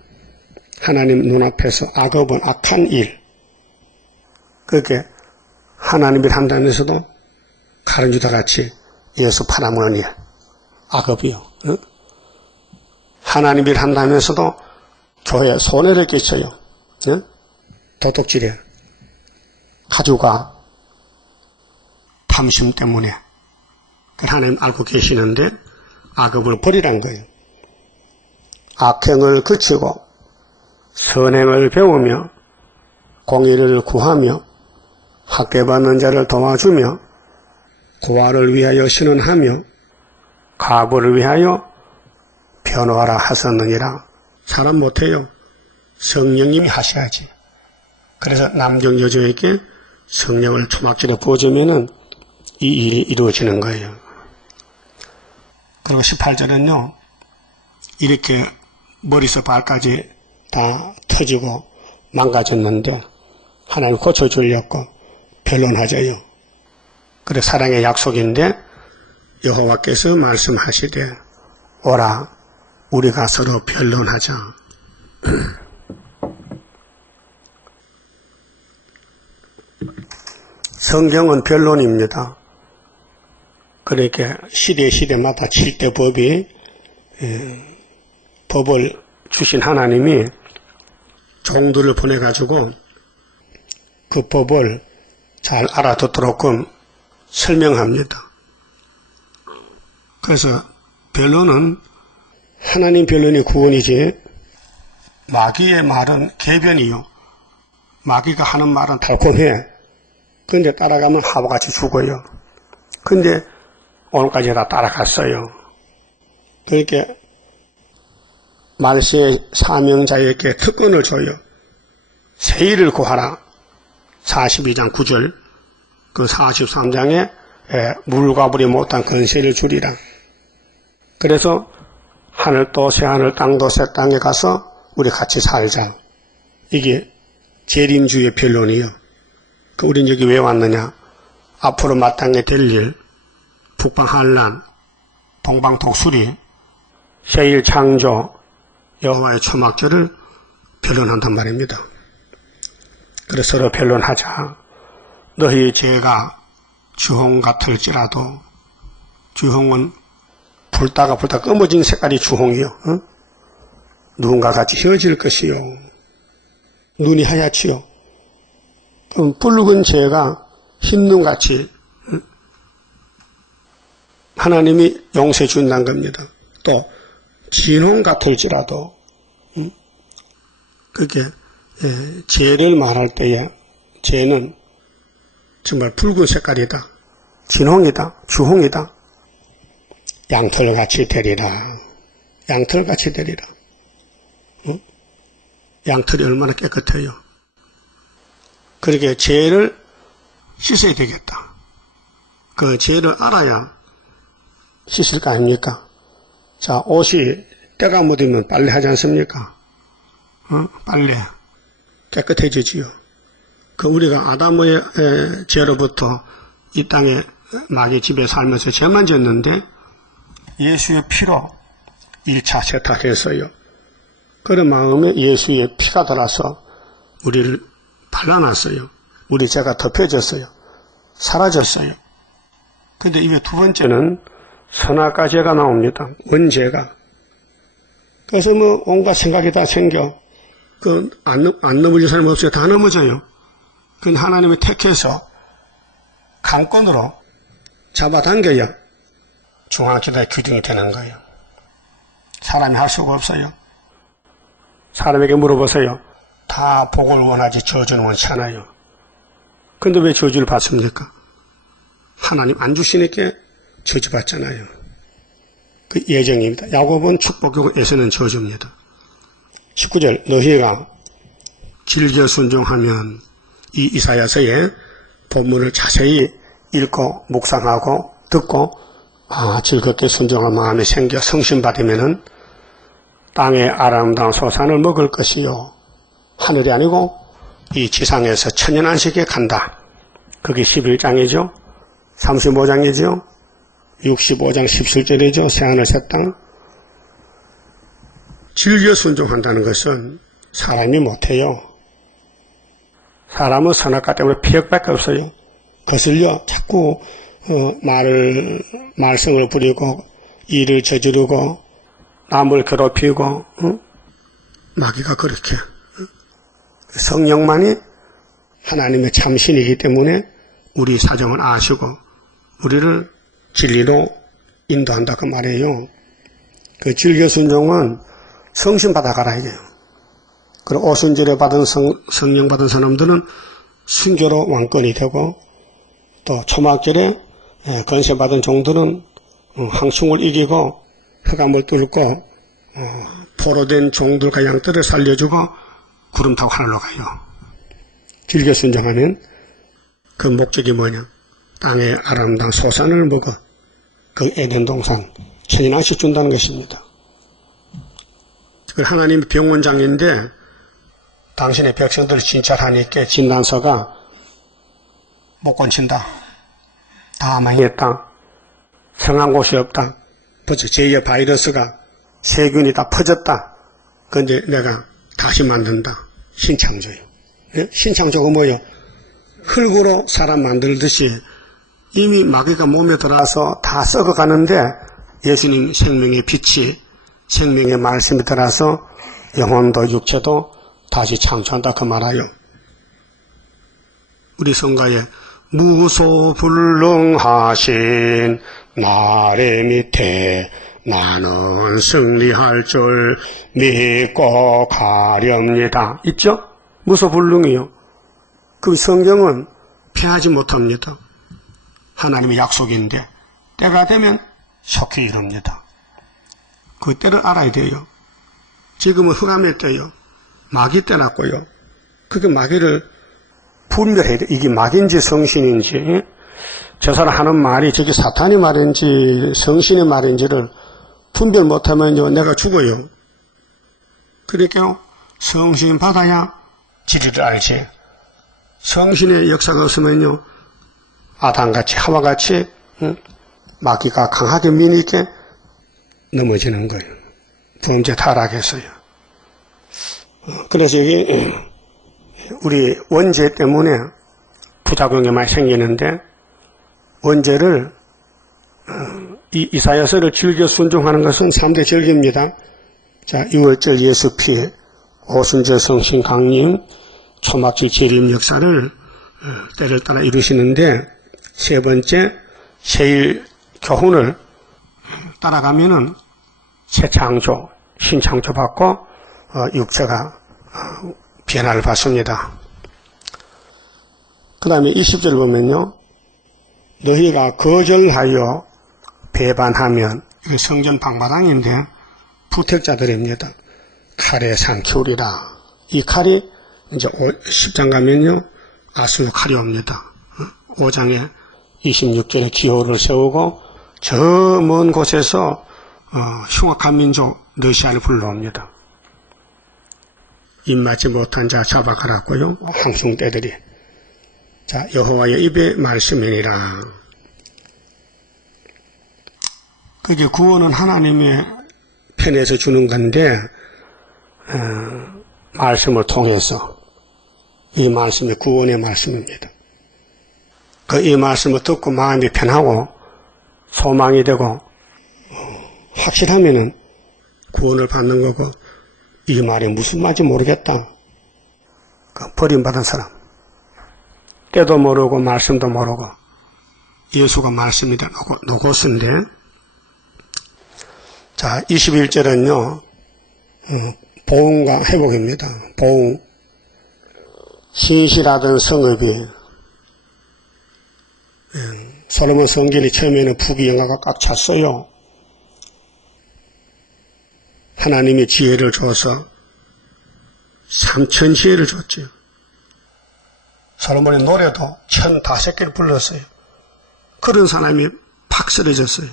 하나님 눈앞에서 악업은 악한 일. 그렇게 하나님 일 한다면서도 가른주다 같이 예수 팔아먹는 일. 악업이요. 응? 하나님 일 한다면서도 교회에 손해를 끼쳐요. 응? 도둑질에 가져가 탐심 때문에 하나님 알고 계시는데 악업을 버리란 거예요. 악행을 그치고 선행을 배우며 공의를 구하며 학대받는 자를 도와주며 고아를 위하여 신원하며 과부를 위하여 변호하라 하셨느니라. 사람 못해요. 성령님이 하셔야지. 그래서 남경 여주에게 성령을 초막절에 부어주면은 이 일이 이루어지는 거예요. 그리고 18절은요, 이렇게 머리에서 발까지 다 터지고 망가졌는데 하나님 고쳐주려고 변론하자요. 그래 사랑의 약속인데 여호와께서 말씀하시되 오라 우리가 서로 변론하자. 성경은 변론입니다. 그러니까 시대마다 7대 법이 법을 주신 하나님이 종들을 보내가지고 그 법을 잘 알아듣도록끔 설명합니다. 그래서 변론은 하나님 변론이 구원이지 마귀의 말은 개변이요. 마귀가 하는 말은 달콤해. 근데 따라가면 하와같이 죽어요. 근데 오늘까지 다 따라갔어요. 그러니까 말세의 사명자에게 특권을 줘요. 세일을 구하라. 42장 9절, 그 43장에 물과 불이 못한 권세를 주리라. 그래서 하늘도 새하늘 땅도 새 땅에 가서 우리 같이 살자. 이게 재림주의 변론이요. 우린 여기 왜 왔느냐? 앞으로 마땅히 될 일, 북방 환란, 동방 독수리, 세일 창조, 여호와의 초막절을 변론한단 말입니다. 그래서 서로 변론하자. 너희 죄가 주홍 같을지라도, 주홍은 불다가 검어진 색깔이 주홍이요. 어? 누군가 같이 휘어질 것이요. 눈이 하얗지요. 그럼 붉은 죄가 흰 눈같이 하나님이 용서해 준다는 겁니다. 또 진홍 같을지라도 그게 죄를 말할 때에 죄는 정말 붉은 색깔이다. 진홍이다. 주홍이다. 양털같이 되리라. 양털같이 되리라. 양털이 얼마나 깨끗해요. 그렇게 죄를 씻어야 되겠다. 그 죄를 알아야 씻을 거 아닙니까? 자, 옷이 때가 묻으면 빨래하지 않습니까? 빨래. 깨끗해지지요. 그 우리가 아담의 죄로부터 이 땅에 마귀 집에 살면서 죄만 졌는데 예수의 피로 1차 세탁했어요. 그런 마음에 예수의 피가 들어서 우리를 발라놨어요. 우리 죄가 덮여졌어요. 사라졌어요. 근데 이게 두 번째는 선악과 죄가 나옵니다. 원죄가. 그래서 뭐 온갖 생각이 다 생겨. 안 넘어질 사람이 없어요. 다 넘어져요. 그건 하나님이 택해서 강권으로 잡아당겨야 중앙지대의 규정이 되는 거예요. 사람이 할 수가 없어요. 사람에게 물어보세요. 다 복을 원하지 저주는 원치 않아요. 근데 왜 저주를 받습니까? 하나님 안 주시니까 저주받잖아요. 그 예정입니다. 야곱은 축복이고 에서는 저주입니다. 19절 너희가 즐겨 순종하면 이 이사야서의 본문을 자세히 읽고 묵상하고 듣고 즐겁게 순종할 마음이 생겨 성신받으면은 땅의 아름다운 소산을 먹을 것이요 하늘이 아니고 이 지상에서 천년안식에 간다. 그게 11장이죠. 35장이죠. 65장 17절이죠. 새하늘 새 땅. 즐겨 순종한다는 것은 사람이 못해요. 사람은 선악과 때문에 피역밖에 없어요. 거슬려 자꾸 말썽을 부리고 일을 저지르고 남을 괴롭히고 마귀가 그렇게 성령만이 하나님의 참신이기 때문에 우리 사정을 아시고 우리를 진리로 인도한다 그 말이에요. 그 즐겨 순종은 성신 받아가라 이게요. 그리고 오순절에 받은 성령 받은 사람들은 순교로 왕권이 되고 또 초막절에 권세 받은 종들은 황충을 이기고 흑암을 뚫고 포로된 종들과 양들을 살려주고 구름 타고 하늘로 가요. 즐겨 순종하면 그 목적이 뭐냐? 땅의 아름다운 소산을 먹어 그 에덴 동산 천인왕씩 준다는 것입니다. 하나님이 병원장인데 당신의 백성들을 진찰하니까 진단서가 못 건친다. 다 망했다. 성한 곳이 없다. 벌써 제2의 바이러스가 세균이 다 퍼졌다. 그런데 내가 다시 만든다. 신창조요. 네? 신창조가 뭐예요? 흙으로 사람 만들듯이 이미 마귀가 몸에 들어와서 다 썩어가는데 예수님 생명의 빛이 생명의 말씀이 들어와서 영혼도 육체도 다시 창조한다 그 말아요. 우리 성가에 무소불능하신 나래 밑에 나는 승리할 줄 믿고 가렵니다. 있죠? 무소불능이요. 그 성경은 피하지 못합니다. 하나님의 약속인데 때가 되면 속히 이룹니다. 그 때를 알아야 돼요. 지금은 흑암의 때요. 마귀 때났고요. 그게 마귀를 분별해야 돼. 이게 마귀인지 성신인지, 저 사람 하는 말이 저게 사탄이 말인지 성신의 말인지를 분별 못하면요 내가 죽어요. 그러니까 성신 받아야 진리를 알지. 성신의 역사가 없으면요 아담같이 하와같이 마귀가 강하게 미니게 넘어지는 거예요. 범죄 타락했어요. 그래서 여기 우리 원죄 때문에 부작용이 많이 생기는데 원죄를 이 이사야서를 즐겨 순종하는 것은 3대 절기입니다. 자, 6월절 예수피, 오순절 성신 강림, 초막질 재림 역사를 때를 따라 이루시는데 세 번째 세일 교훈을 따라가면은 새 창조, 신창조 받고 육체가 변화를 받습니다. 그 다음에 20절 보면요. 너희가 거절하여 배반하면 이게 성전 방마당인데 부택자들입니다. 칼에 삼키우리라. 이 칼이 이제 10장 가면요. 아수르 칼이 옵니다. 5장에 26절에 기호를 세우고 저 먼 곳에서 흉악한 민족 러시아를 불러옵니다. 입맞지 못한 자 잡아가라고요. 항송떼들이. 자, 여호와의 입의 말씀이니라. 그게 구원은 하나님의 편에서 주는 건데 말씀을 통해서 이 말씀이 구원의 말씀입니다. 그 이 말씀을 듣고 마음이 편하고 소망이 되고 확실하면은 구원을 받는 거고 이 말이 무슨 말인지 모르겠다. 그 버림받은 사람. 때도 모르고 말씀도 모르고 예수가 말씀이다 노고스인데 자 21절은요 보응과 회복입니다. 보응 신실하던 성읍이 솔로몬 성전이 처음에는 부귀영화가 꽉 찼어요. 하나님이 지혜를 줘서 3천 지혜를 줬죠. 솔로몬의 노래도 1,005개를 불렀어요. 그런 사람이 팍 쓰러졌어요.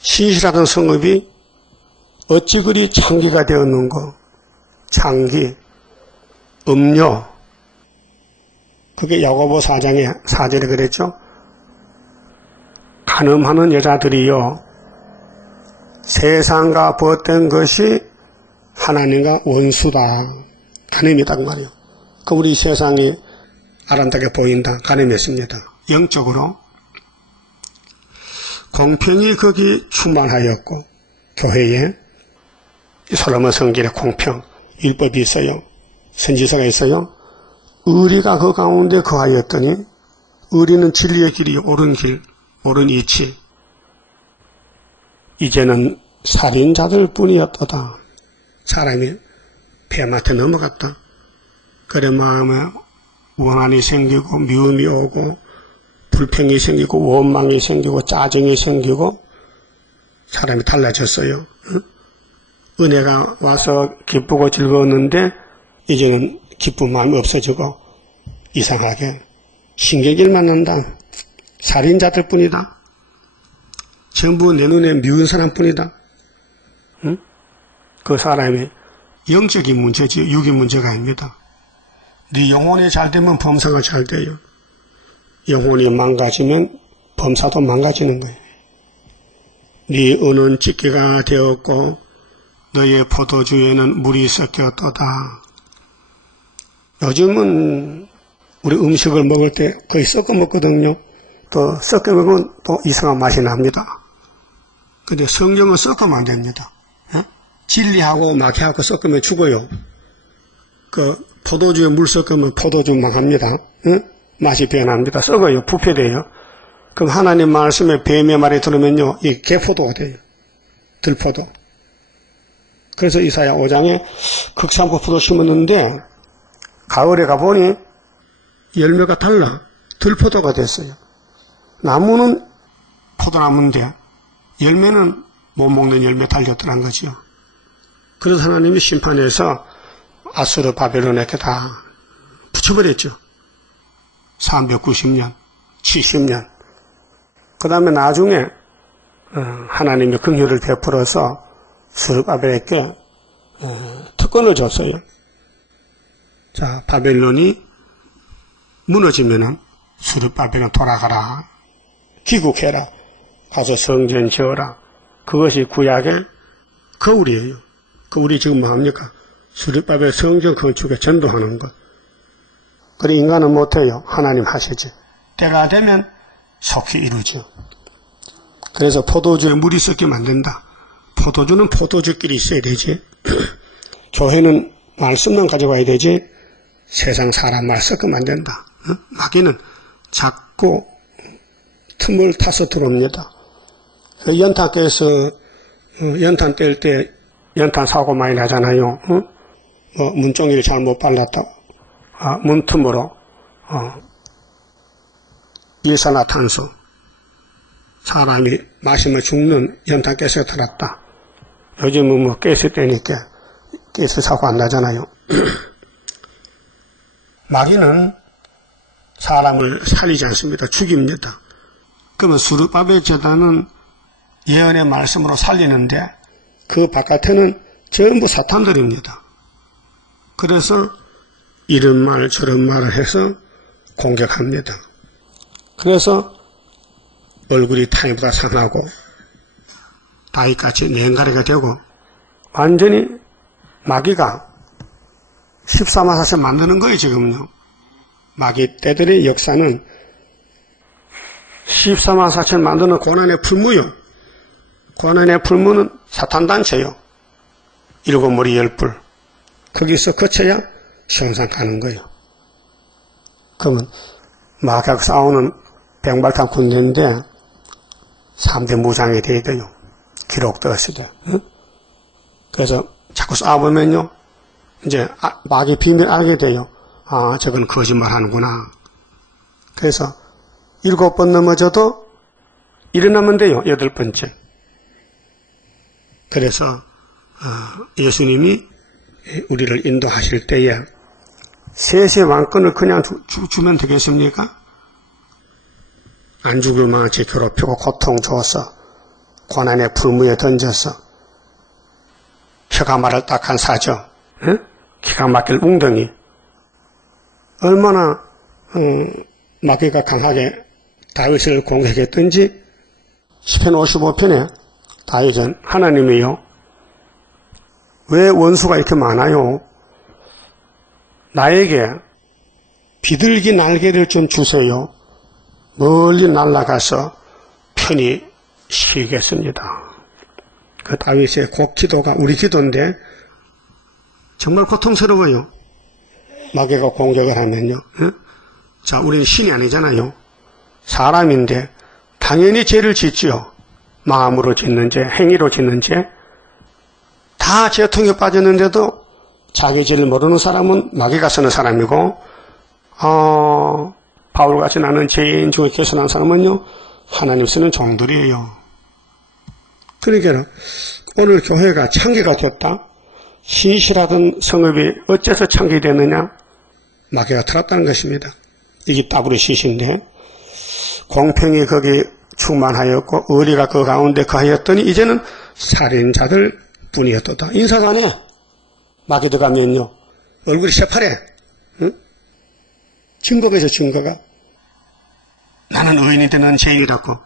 신실하던 성읍이 어찌 그리 창기가 되었는고. 창기, 음료. 그게 야고보 4장의 4절에 그랬죠. 간음하는 여자들이요 세상과 벗된 것이 하나님과 원수다. 간음이다 그 말이요. 그 우리 세상이 아름답게 보인다. 간음했습니다. 영적으로 공평이 거기 충만하였고 교회에 솔로몬 성전에 공평, 율법이 있어요. 선지서가 있어요. 의리가 그 가운데 거하였더니 의리는 진리의 길이 옳은 길, 옳은 이치. 이제는 살인자들 뿐이었도다. 사람이 폐마트 넘어갔다. 그래 마음에 원한이 생기고 미움이 오고 불평이 생기고 원망이 생기고 짜증이 생기고 사람이 달라졌어요. 은혜가 와서 기쁘고 즐거웠는데 이제는 기쁜 마음이 없어지고 이상하게 신경질만 난다. 살인자들 뿐이다. 전부 내 눈에 미운 사람 뿐이다. 응? 그 사람이 영적인 문제지 육의 문제가 아닙니다. 네 영혼이 잘 되면 범사가 잘 돼요. 영혼이 망가지면 범사도 망가지는 거예요. 네 은은 찢기가 되었고 너의 포도주에는 물이 섞였도다. 요즘은 우리 음식을 먹을 때 거의 섞어 먹거든요. 또 섞어 먹으면 또 이상한 맛이 납니다. 근데 성경은 섞으면 안 됩니다. 진리하고 마귀하고 섞으면 죽어요. 그 포도주에 물 섞으면 포도주 망합니다. 맛이 변합니다. 썩어요. 부패돼요. 그럼 하나님 말씀에 뱀의 말이 들으면요, 이 개포도가 돼요. 들포도. 그래서 이사야 5장에 극산포 포도 심었는데 가을에 가보니 열매가 달라. 들포도가 됐어요. 나무는 포도나무인데 열매는 못 먹는 열매 달렸더란 거죠. 그래서 하나님이 심판해서 아수르 바벨론에게 다 붙여버렸죠. 390년, 70년. 그 다음에 나중에 하나님이 긍휼을 베풀어서 스룹바벨에게 특권을 줬어요. 자, 바벨론이 무너지면은 스룹바벨은 돌아가라. 귀국해라. 가서 성전 지어라. 그것이 구약의 거울이에요. 거울이 지금 뭐합니까? 스룹바벨 성전 건축에 전도하는 것. 그래 인간은 못해요. 하나님 하시지. 때가 되면 속히 이루죠. 그래서 포도주에 물이 섞이면 안 된다. 포도주는 포도주끼리 있어야 되지. 교회는 말씀만 가져가야 되지. 세상 사람 말 섞으면 안 된다. 마귀는 자꾸 틈을 타서 들어옵니다. 연탄께서 연탄 뗄 때 연탄 사고 많이 나잖아요. 문종이를 잘못 발랐다. 문틈으로 일산화탄소 사람이 마시면 죽는 연탄가스가 들었다. 요즘은 뭐 가스 때니까 가스 사고 안 나잖아요. 마귀는 사람을 살리지 않습니다. 죽입니다. 그러면 스룹바벨 제단은 예언의 말씀으로 살리는데 그 바깥에는 전부 사탄들입니다. 그래서 이런 말 저런 말을 해서 공격합니다. 그래서 얼굴이 타이보다 상하고 다윗같이 냉가리가 되고 완전히 마귀가 14만 4천 만드는 거예요. 지금요. 마귀 떼들의 역사는 14만 4천 만드는 고난의 풀무요. 고난의 풀무는 사탄단체요. 7머리 10뿔. 거기서 거쳐야 시온산 가는 거예요. 그러면 마귀하고 싸우는 백발탄 군대인데 3대 무장이 돼야 돼요. 기록도 없을 때. 그래서 자꾸 싸워보면요. 이제 마귀 비밀 알게 돼요. 아, 저건 거짓말 하는구나. 그래서 7번 넘어져도 일어나면 돼요. 8번째. 그래서 예수님이 우리를 인도하실 때에 셋의 왕권을 그냥 주면 되겠습니까? 안 죽을 만치 괴롭히고 고통 줘서 고난의 풀무에 던져서 혀가 말을 딱한 사저, 기가 막힐 웅덩이. 얼마나 마귀가 강하게 다윗을 공격했던지 시편 55편에 다윗은 하나님이요, 왜 원수가 이렇게 많아요? 나에게 비둘기 날개를 좀 주세요. 멀리 날아가서 편히 쉬겠습니다. 그 다윗의 기도가 우리 기도인데 정말 고통스러워요. 마귀가 공격을 하면요. 자, 우리는 신이 아니잖아요. 사람인데 당연히 죄를 짓지요. 마음으로 짓는 죄, 행위로 짓는 죄. 다 죄통에 빠졌는데도 자기 죄를 모르는 사람은 마귀가 쓰는 사람이고, 바울같이 나는 죄인 중에 개선한 사람은요, 하나님 쓰는 종들이에요. 그러니까 오늘 교회가 창기가 됐다. 신실하던 성읍이 어째서 창기됐느냐? 마귀가 들었다는 것입니다. 이게 따브르 시신데 공평이 거기 충만하였고 의리가 그 가운데 거하였더니 이제는 살인자들 뿐이었도다. 인사관에 마귀 들어가면요 얼굴이 새파래. 응? 증거가 있어. 증거가 나는 의인이 되는 죄인이라고.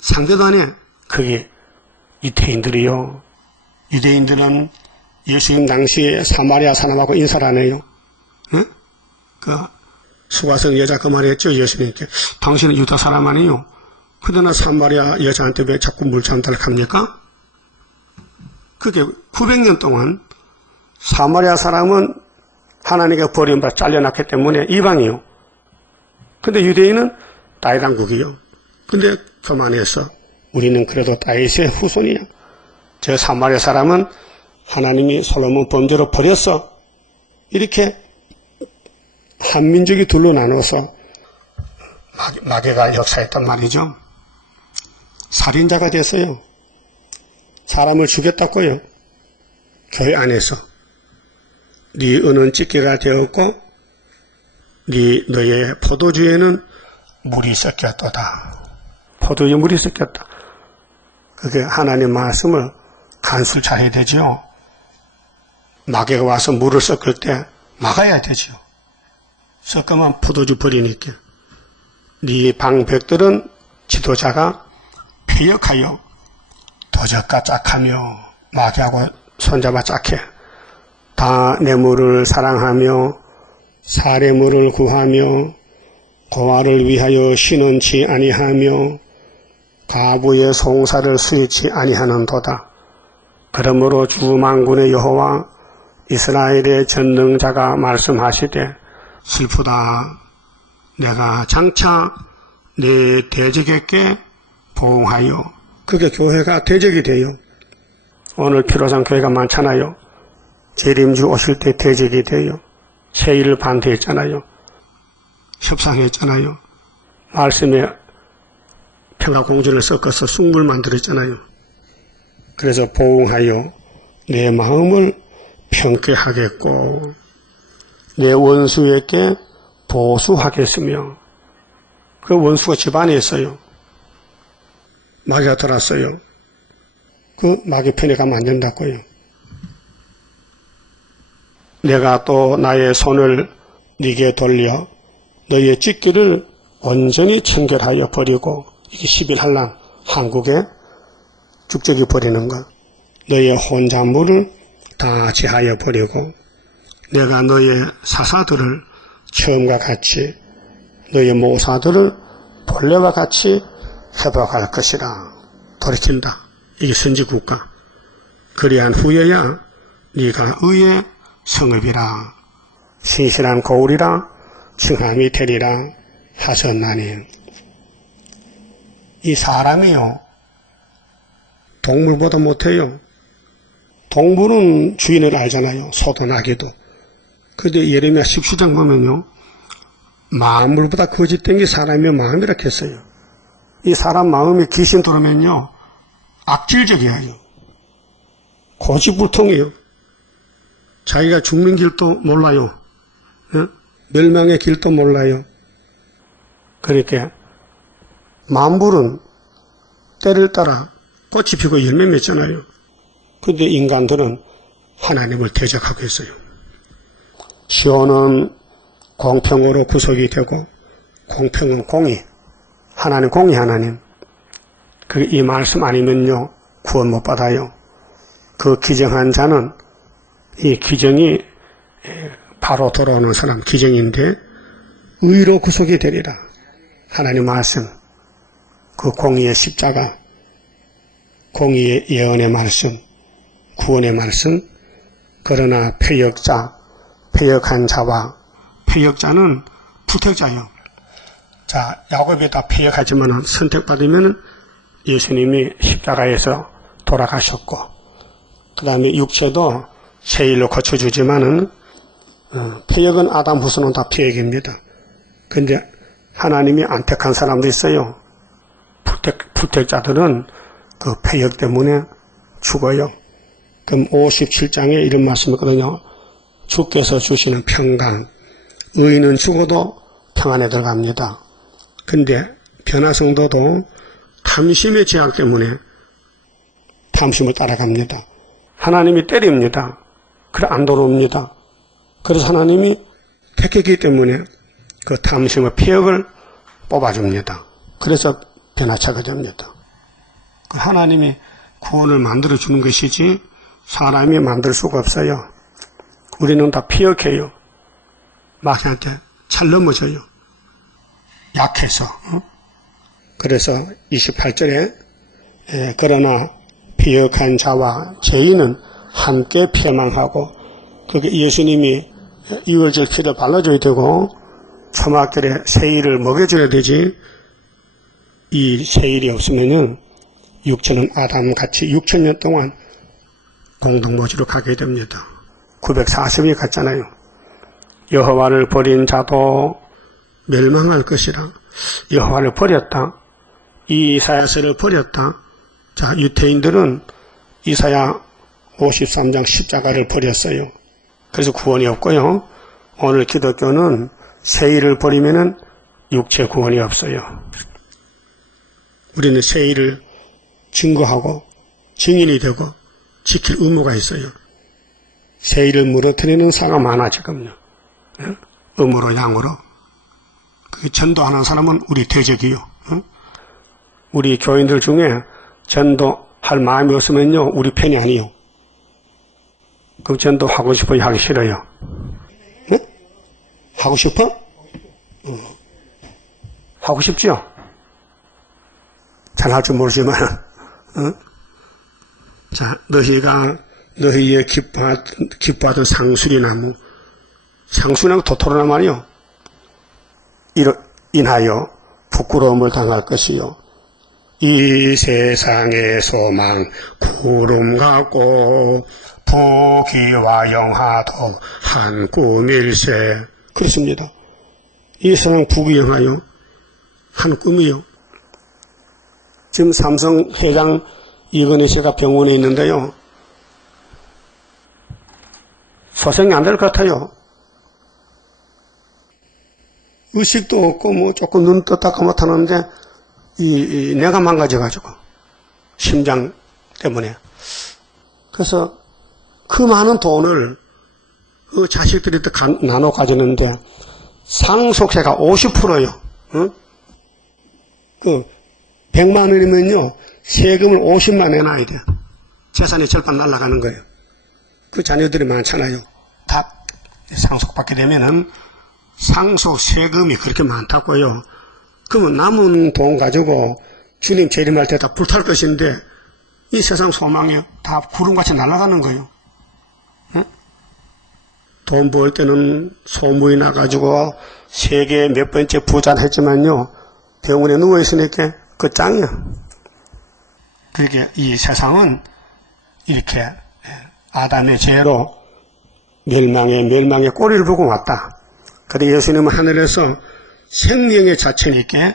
상대도 안 해. 그게 유대인들이요. 유대인들은 예수님 당시에 사마리아 사람하고 인사를 안 해요. 응? 그 수가성 여자 그 말했죠. 예수님께 당신은 유다 사람 아니요. 그러나 사마리아 여자한테 왜 자꾸 물참달을 합니까? 그게 900년 동안 사마리아 사람은 하나님께 버림받아 잘려났기 때문에 이방이요. 근데 유대인은 다윗 왕국이요. 근데 교만해서 우리는 그래도 다윗의 후손이야. 저 사마리아 사람은 하나님이 솔로몬 범죄로 버렸어. 이렇게 한 민족이 둘로 나눠서 마귀가 역사했단 말이죠. 살인자가 됐어요. 사람을 죽였다고요. 교회 안에서 네 은은 찢기가 되었고 너의 포도주에는 물이 섞였도다. 포도주에 물이 섞였다. 그게 하나님 말씀을 간수를 잘해야 되지요. 마귀가 와서 물을 섞을 때 막아야 되지요. 섞으면 포도주 버리니까. 네 방백들은 지도자가 폐역하여 도적과 짝하며 마귀하고 손잡아 짝해. 다 뇌물을 사랑하며 사례물을 구하며 고아를 위하여 신원치 아니하며 가부의 송사를 수익치 아니하는도다. 그러므로 주 만군의 여호와 이스라엘의 전능자가 말씀하시되 슬프다. 내가 장차 내 대적에게 보응하여. 그게 교회가 대적이 돼요. 오늘 피로상 교회가 많잖아요. 재림주 오실 때 대적이 돼요. 세일을 반대했잖아요. 협상했잖아요. 말씀에 평화공주를 섞어서 숭물 만들었잖아요. 그래서 보응하여 내 마음을 평쾌하겠고 내 원수에게 보수하겠으며. 그 원수가 집안에 있어요. 마귀가 들었어요. 그 마귀 편에 가면 안 된다고요. 내가 또 나의 손을 네게 돌려 너의 찢기를 온전히 청결하여 버리고. 이게 11한란 한국에 죽적이 버리는 것. 너의 혼잣물을 다 제하여 버리고 내가 너의 사사들을 처음과 같이 너의 모사들을 본래와 같이 회복할 것이라. 돌이킨다. 이게 선지국가. 그리한 후에야 네가 의의 성읍이라 신실한 거울이라 칭함이 되리라 하셨나니. 이 사람이요 동물보다 못해요. 동물은 주인을 알잖아요. 소도 나귀도. 그런데 예레미야 17장 보면요 만물보다 거짓된 게 사람의 마음이라 했어요. 이 사람 마음이 귀신 들어오면요 악질적이에요. 고집불통이에요. 자기가 죽는 길도 몰라요. 멸망의 길도 몰라요. 그러니까 만물은 때를 따라 꽃이 피고 열매 맺잖아요. 그런데 인간들은 하나님을 대적하고 있어요. 시온은 공평으로 구속이 되고 공평은 공의. 하나님 공의 하나님. 이 말씀 아니면요 구원 못 받아요. 그 기정한 자는 이 기정이 바로 돌아오는 사람 기정인데 의로 구속이 되리라. 하나님 말씀. 그 공의의 십자가. 공의의 예언의 말씀. 구원의 말씀. 그러나 패역자. 패역한 자와 패역자는 부택자요. 자, 야곱이 다 패역하지만 선택받으면 예수님이 십자가에서 돌아가셨고 그 다음에 육체도 세일로 거쳐주지만은 패역은 아담 후손은 다 패역입니다. 근데 하나님이 안 택한 사람도 있어요. 부택자들은 그 패역 때문에 죽어요. 그럼 57장에 이런 말씀이거든요. 주께서 주시는 평강, 의인은 죽어도 평안에 들어갑니다. 근데 변화성도도 탐심의 제약 때문에 탐심을 따라갑니다. 하나님이 때립니다. 그래 안 돌아옵니다. 그래서 하나님이 택했기 때문에 그 탐심의 폐역을 뽑아줍니다. 그래서 변화차게 됩니다. 하나님이 구원을 만들어주는 것이지 사람이 만들 수가 없어요. 우리는 다 피역해요. 마귀한테 잘 넘어져요. 약해서. 그래서 28절에 그러나 피역한 자와 죄인은 함께 폐망하고, 그게 예수님이 유월절 피를 발라줘야 되고 초막절에 세일을 먹여줘야 되지, 이 세일이 없으면은 육체는 아담같이 6,000년 동안 공동모지로 가게 됩니다. 940이 갔잖아요. 여호와를 버린 자도 멸망할 것이라. 여호와를 버렸다. 이 이사야서를 버렸다. 자, 유태인들은 이사야 53장 십자가를 버렸어요. 그래서 구원이 없고요. 오늘 기독교는 세일을 버리면은 육체 구원이 없어요. 우리는 세일을 증거하고 증인이 되고 지킬 의무가 있어요. 세일을 무너뜨리는 사가 많아 지금요. 음으로 양으로. 그 전도하는 사람은 우리 대적이요. 우리 교인들 중에 전도할 마음이 없으면요 우리 편이 아니요. 그럼 전도하고 싶어요, 하기 싫어요? 네? 하고 싶어? 하고 싶지요? 잘 할 줄 모르지만, 자, 너희의 기뻐하던 상수리나무, 상수리나무 도토로나 말이요. 인하여 부끄러움을 당할 것이요. 이 세상의 소망, 구름 같고, 부귀와 영화도 한 꿈일세. 그렇습니다. 이 세상 부귀 영화요. 한 꿈이요. 지금 삼성 회장 이건희 씨가 병원에 있는데요. 소생이 안 될 것 같아요. 의식도 없고 뭐 조금 눈 떴다가 못하는데 내가 망가져가지고 심장 때문에. 그래서 그 많은 돈을 그 자식들이 또 나눠 가지는데 상속세가 50%요. 응? 그 100만 원이면요 세금을 50만 내놔야 돼요. 재산의 절반 날아가는 거예요. 그 자녀들이 많잖아요. 다 상속받게 되면은 상속 세금이 그렇게 많다고요. 그러면 남은 돈 가지고 주님 재림할 때 다 불탈 것인데 이 세상 소망이 다 구름같이 날아가는 거예요. 응? 돈 벌 때는 소문이 나가지고 세계 몇 번째 부자를 했지만요 병원에 누워있으니까 그 짱이야. 그러니까 이 세상은 이렇게 아담의 죄로 멸망의 꼬리를 보고 왔다. 그런데 예수님은 하늘에서 생명의 자체니까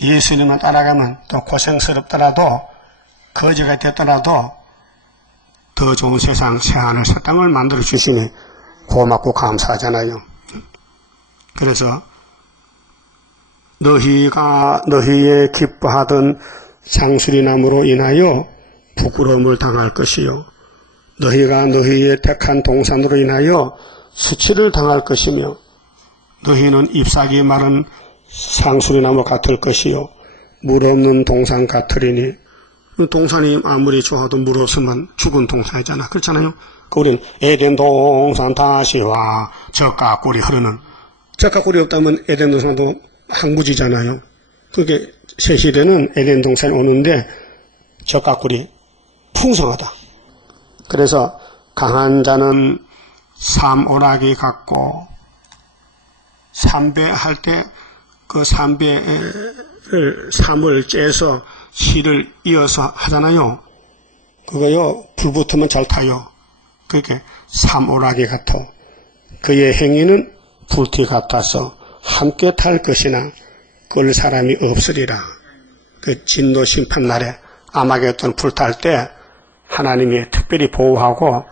예수님만 따라가면 또 고생스럽더라도 거지가 됐더라도 더 좋은 세상, 새하늘, 새 땅을 만들어 주시니 고맙고 감사하잖아요. 그래서 너희의 기뻐하던 상수리나무로 인하여 부끄러움을 당할 것이요. 너희가 너희의 택한 동산으로 인하여 수치를 당할 것이며 너희는 잎사귀 마른 상수리나무 같을 것이요. 물 없는 동산 같으리니. 동산이 아무리 좋아도 물 없으면 죽은 동산이잖아. 그렇잖아요. 우리는 에덴 동산 다시와 젖가꿀이 흐르는. 젖가꿀이 없다면 에덴 동산도 항구지잖아요. 그게 새 시대는 에덴 동산이 오는데 젖가꿀이 풍성하다. 그래서 강한 자는 삼오락이 같고 삼배할 때 그 삼배를 삼을 째서 실을 이어서 하잖아요. 그거요 불 붙으면 잘 타요. 그렇게 삼오락이 같아. 그의 행위는 불티 같아서 함께 탈 것이나 끌 사람이 없으리라. 그 진노 심판 날에 아마겟돈 불탈 때 하나님이 특별히 보호하고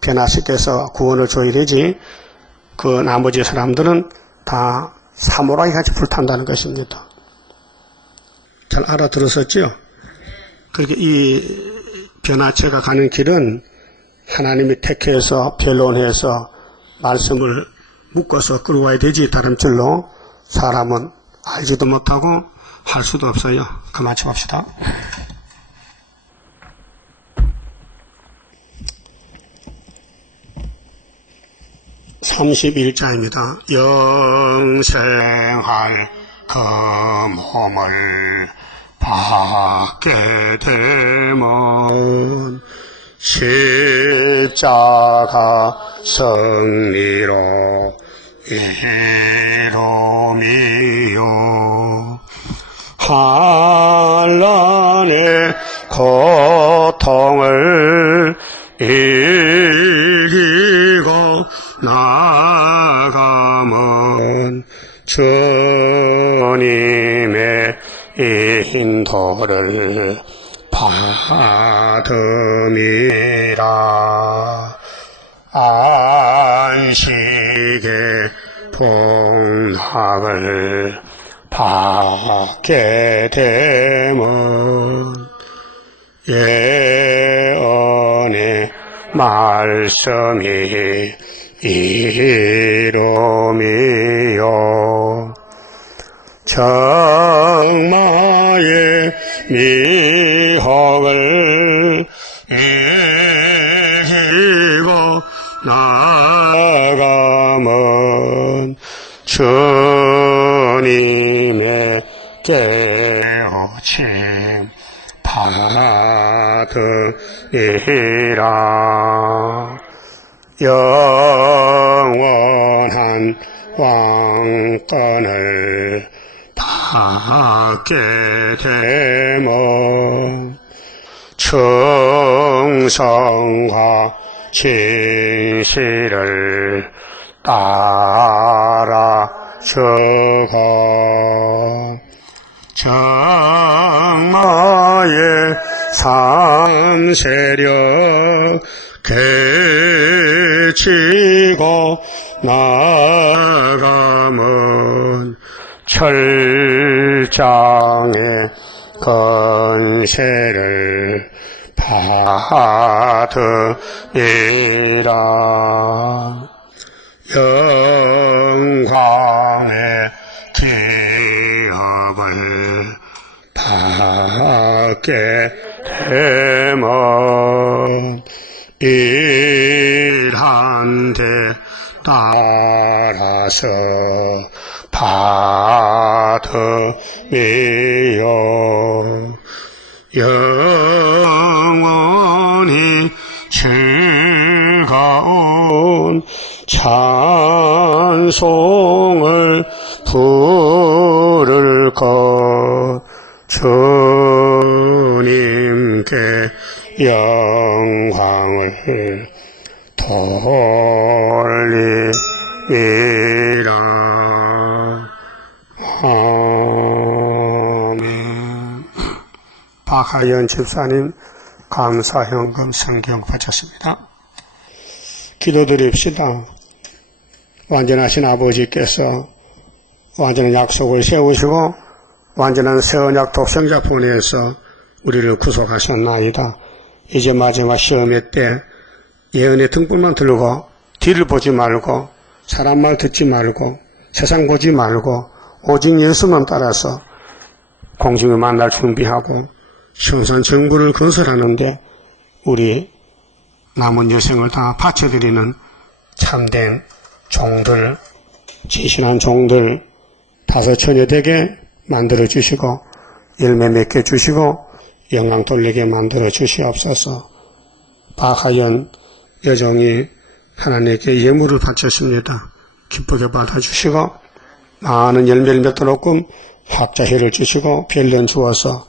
변화시켜서 구원을 줘야 되지, 그 나머지 사람들은 다 사모라기 같이 불탄다는 것입니다. 잘 알아들었었죠? 그렇게 이 변화체가 가는 길은 하나님이 택해서 변론해서 말씀을 묶어서 끌어와야 되지, 다른 줄로 사람은 알지도 못하고 할 수도 없어요. 그만 칩시다. (31자입니다) 영생할 그 몸을 받게 되면 십자가 승리로 이루미요 한란의 고통을 이기고 나가면 주님의 인도를 받음이라. 안식의 복락을 받게 되면 예언의 말씀이 이루미요 정마의 미혹을 이기고 나가면 주님의 깨우침 받으리라. 영원한 왕권을 받게 되면 충성과 진실을 따라 주고 정마의 삼세력 개치고 나가면 철장의 건세를 받으리라. 영광의 기업을 받게 되면 일한 데 따라서 받으미요 영원히 즐거운 찬송을 부를 것 주님께 영광을 돌리리라. 아멘. 박하연 집사님 감사현금 성경 바쳤습니다. 기도드립시다. 완전하신 아버지께서 완전한 약속을 세우시고 완전한 새 언약 독생자 보내서 우리를 구속하셨나이다. 이제 마지막 시험의 때 예언의 등불만 들고 뒤를 보지 말고 사람 말 듣지 말고 세상 보지 말고 오직 예수만 따라서 공중에 만날 준비하고 성산 정부를 건설하는데 우리 남은 여생을 다 바쳐드리는 참된 종들, 지신한 종들 5,000여 되게 만들어 주시고 열매 맺게 주시고 영광 돌리게 만들어 주시옵소서. 박하연 여종이 하나님께 예물을 바쳤습니다. 기쁘게 받아주시고 많은 열매를 맺도록끔 학자혜를 주시고 별년 주어서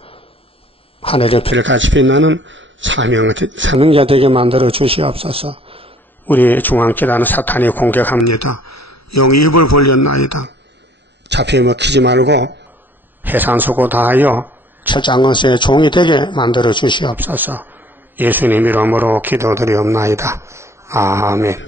하늘의 별을 같이 빛나는 사명자 되게 만들어 주시옵소서. 우리 중앙교단은 사탄이 공격합니다. 용이 입을 벌렸나이다. 잡혀 먹히지 말고 해산수고 다하여 철장건세의 종이 되게 만들어 주시옵소서. 예수님 이름으로 기도드리옵나이다. 아멘.